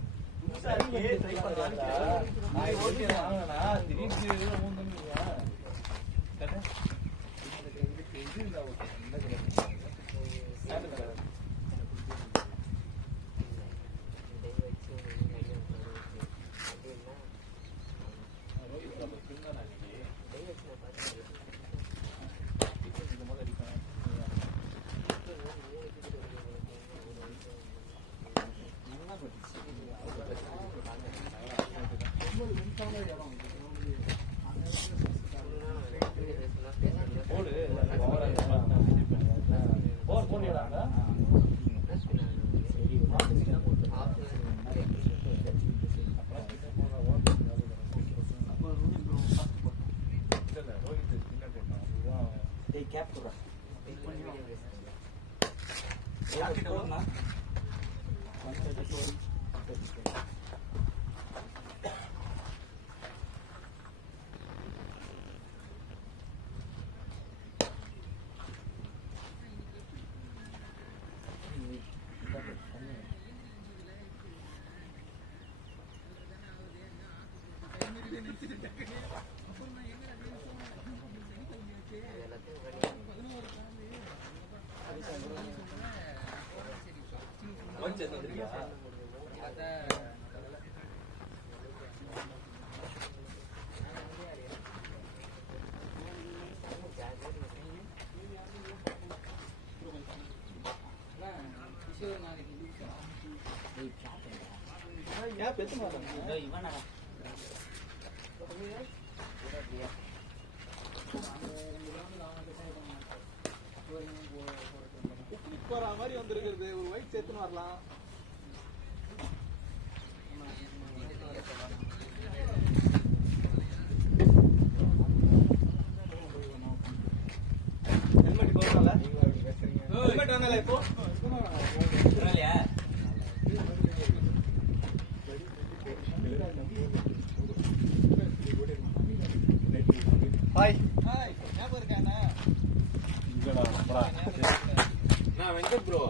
போற மாதிரி வந்திருக்கிறது ஒரு ஒயிட் சேர்த்துன்னு வரலாம். ஹெல்மெட் போடுறல ஹெல்மெட் வாங்கல இப்போ இல்லையா ஹாய் ஹாய் ஞாபகம் இருக்கானே இங்கடா அப்புறா நான் வெங்கட் ப்ரோ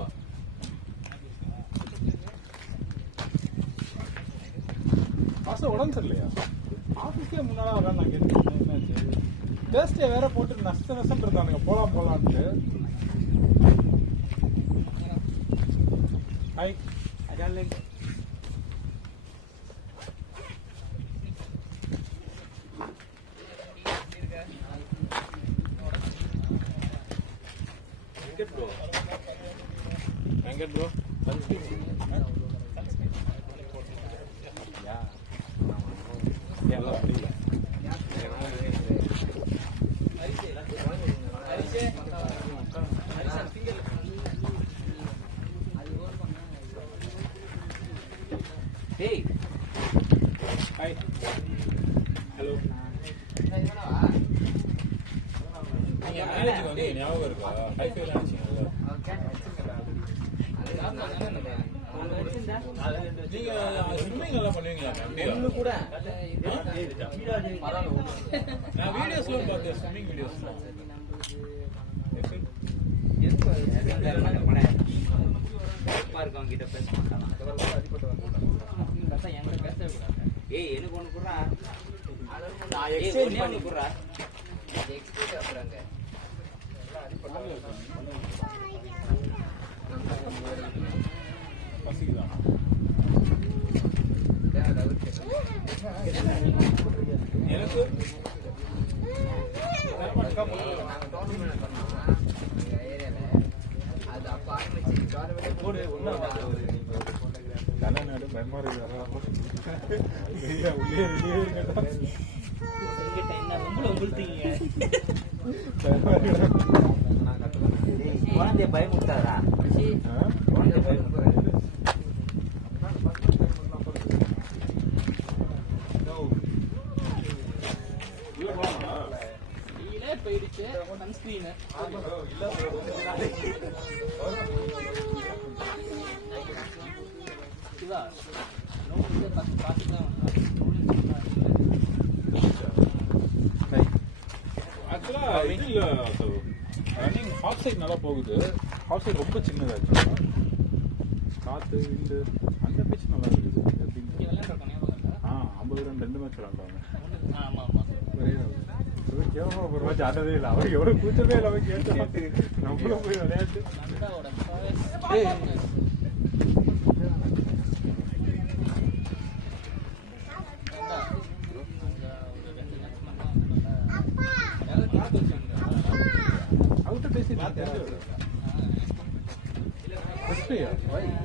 மாசம் உடம்பு சரியில்லையா ஆஃபீஸே முன்னாடி வரேன் நான் கேட்டேன் என்னாச்சு தேர்ஸ்டே வேற போட்டு நஷ்ட நஷ்டம் இருந்தானுங்க போலான்ட்டு ஹாய் வெங்கட் ப்ரோ எல்லாம் புரியல டேய் ஹாய் ஹலோ நீங்க மேரேஜுக்கு வந்து ஞாபகம் இருக்கா ஹைஃபை நினைச்சீங்கல்ல நீங்க ஸ்விம்மிங் எல்லாம் பண்ணுவீங்களா ஒண்ணு கூட நான் வீடியோஸ்ல பார்த்தேன் ஸ்விம்மிங் வீடியோஸ் இருக்கவங்க கிட்ட பேச மாட்டானா ஏய் எனக்கு ஒண்ணு குடுறா நான் எக்ஸ்சேஞ்ச் பண்ணி குடுறா எக்ஸ்போர்ட் அப்புறங்க பசிக்குதான் எனக்கு கண்ணநாடு பயமா குழந்தைய பயமுட்டாரா குழந்தைய பயமுட்டாரா போயிடுச்சு சன்ஸ்கிரீன் ஆக்சுவலா இது ரன்னிங் ஹாஃப் சைட் நல்லா போகுது ஹாஃப் சைட் ரொம்ப சின்னதாச்சு காற்று விண்டு அந்த பிரச்சனை நல்லா இருக்குது எப்படின்னு இங்கே விளையாண்டுருக்கோம் ஞாபகம் இருக்கா? 50 ரன் 2 மேட்ச் விளாண்டாங்க ஆமா ஆமா. ஒரே நாள் கேவலமா ஒரு மேட்ச் ஆடவே இல்லை அவர் எவ்வளவு கூச்சமே இல்லாம கேட்டு நம்மளும் போய் விளையாட்டு நந்தாவோட அவர்கிட்ட பேசிட்டு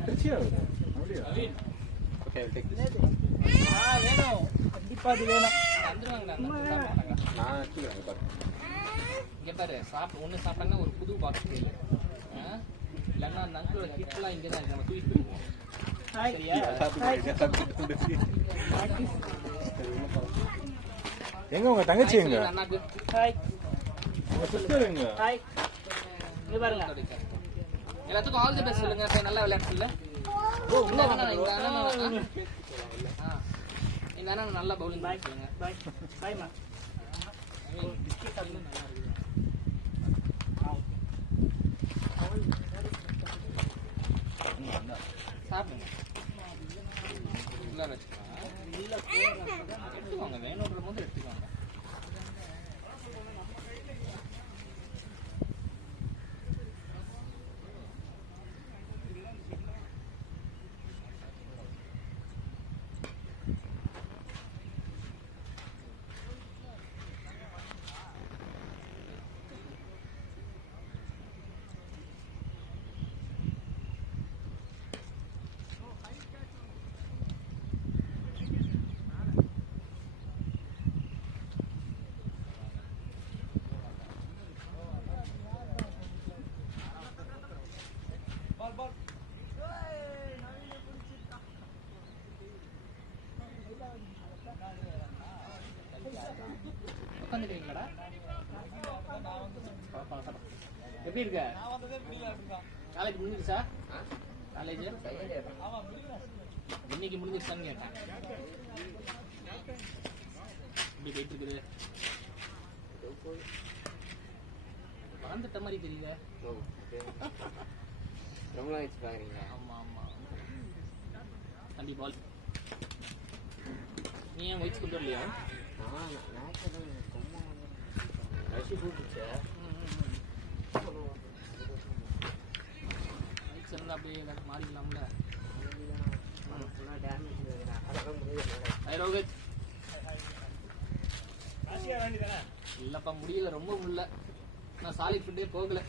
திருச்சியா அப்படியா ஓகே டேக் வேணும் கண்டிப்பா அது வேணும் வந்துருவாங்கடா நான் எடுத்துக்கிறேன் பாரு. இங்க பாரு ஒண்ணு சாப்பிட்டாங்கன்னா ஒரு புது பாக்ஸ் கேளு இல்லைன்னா அந்த அங்கிளோட கிட்லாம் இங்கே தான் இருக்கு நம்ம தூக்கிட்டு போயிருவோம் சரியா எங்க உங்க தங்கச்சி எங்க அண்ணாக்கு ஹாய் உங்க சிஸ்டர் எங்க ஹாய் இங்க பாருங்க எல்லாத்துக்கும் ஆல் தி பெஸ்ட் சொல்லுங்க போய் நல்லா விளையாடுங்க இந்த அண்ணன் எங்க அண்ணன் நல்லா பவுலிங் பண்ணுங்க பாய் பாய் மா சாப்பிடுங்க எடுத்துக்கோங்க வேணுன்ற போது எடுத்துக்கோங்க உட்காந்துக்கிறீங்களாடா எப்படி இருக்க காலேஜ் முடிஞ்சிருச்சா காலேஜ் இன்னைக்கு முடிஞ்சிருச்சான்னு கேட்டேன் எப்படி போயிட்டு இருக்குது வளர்ந்துட்ட மாதிரி தெரியல ரொம்ப நாள் பாக்குறீங்க. ஆமா ஆமா தம்பி பால் நீ ஏன் வயிற்று கொண்டு வரலையா வயிற்று இருந்தா அப்படியே ஏதாச்சும் மாறிக்கலாம்ல ரோஹித் இல்லப்பா முடியல ரொம்ப முடியல நான் சாலிட் ஃபுட்டே போகல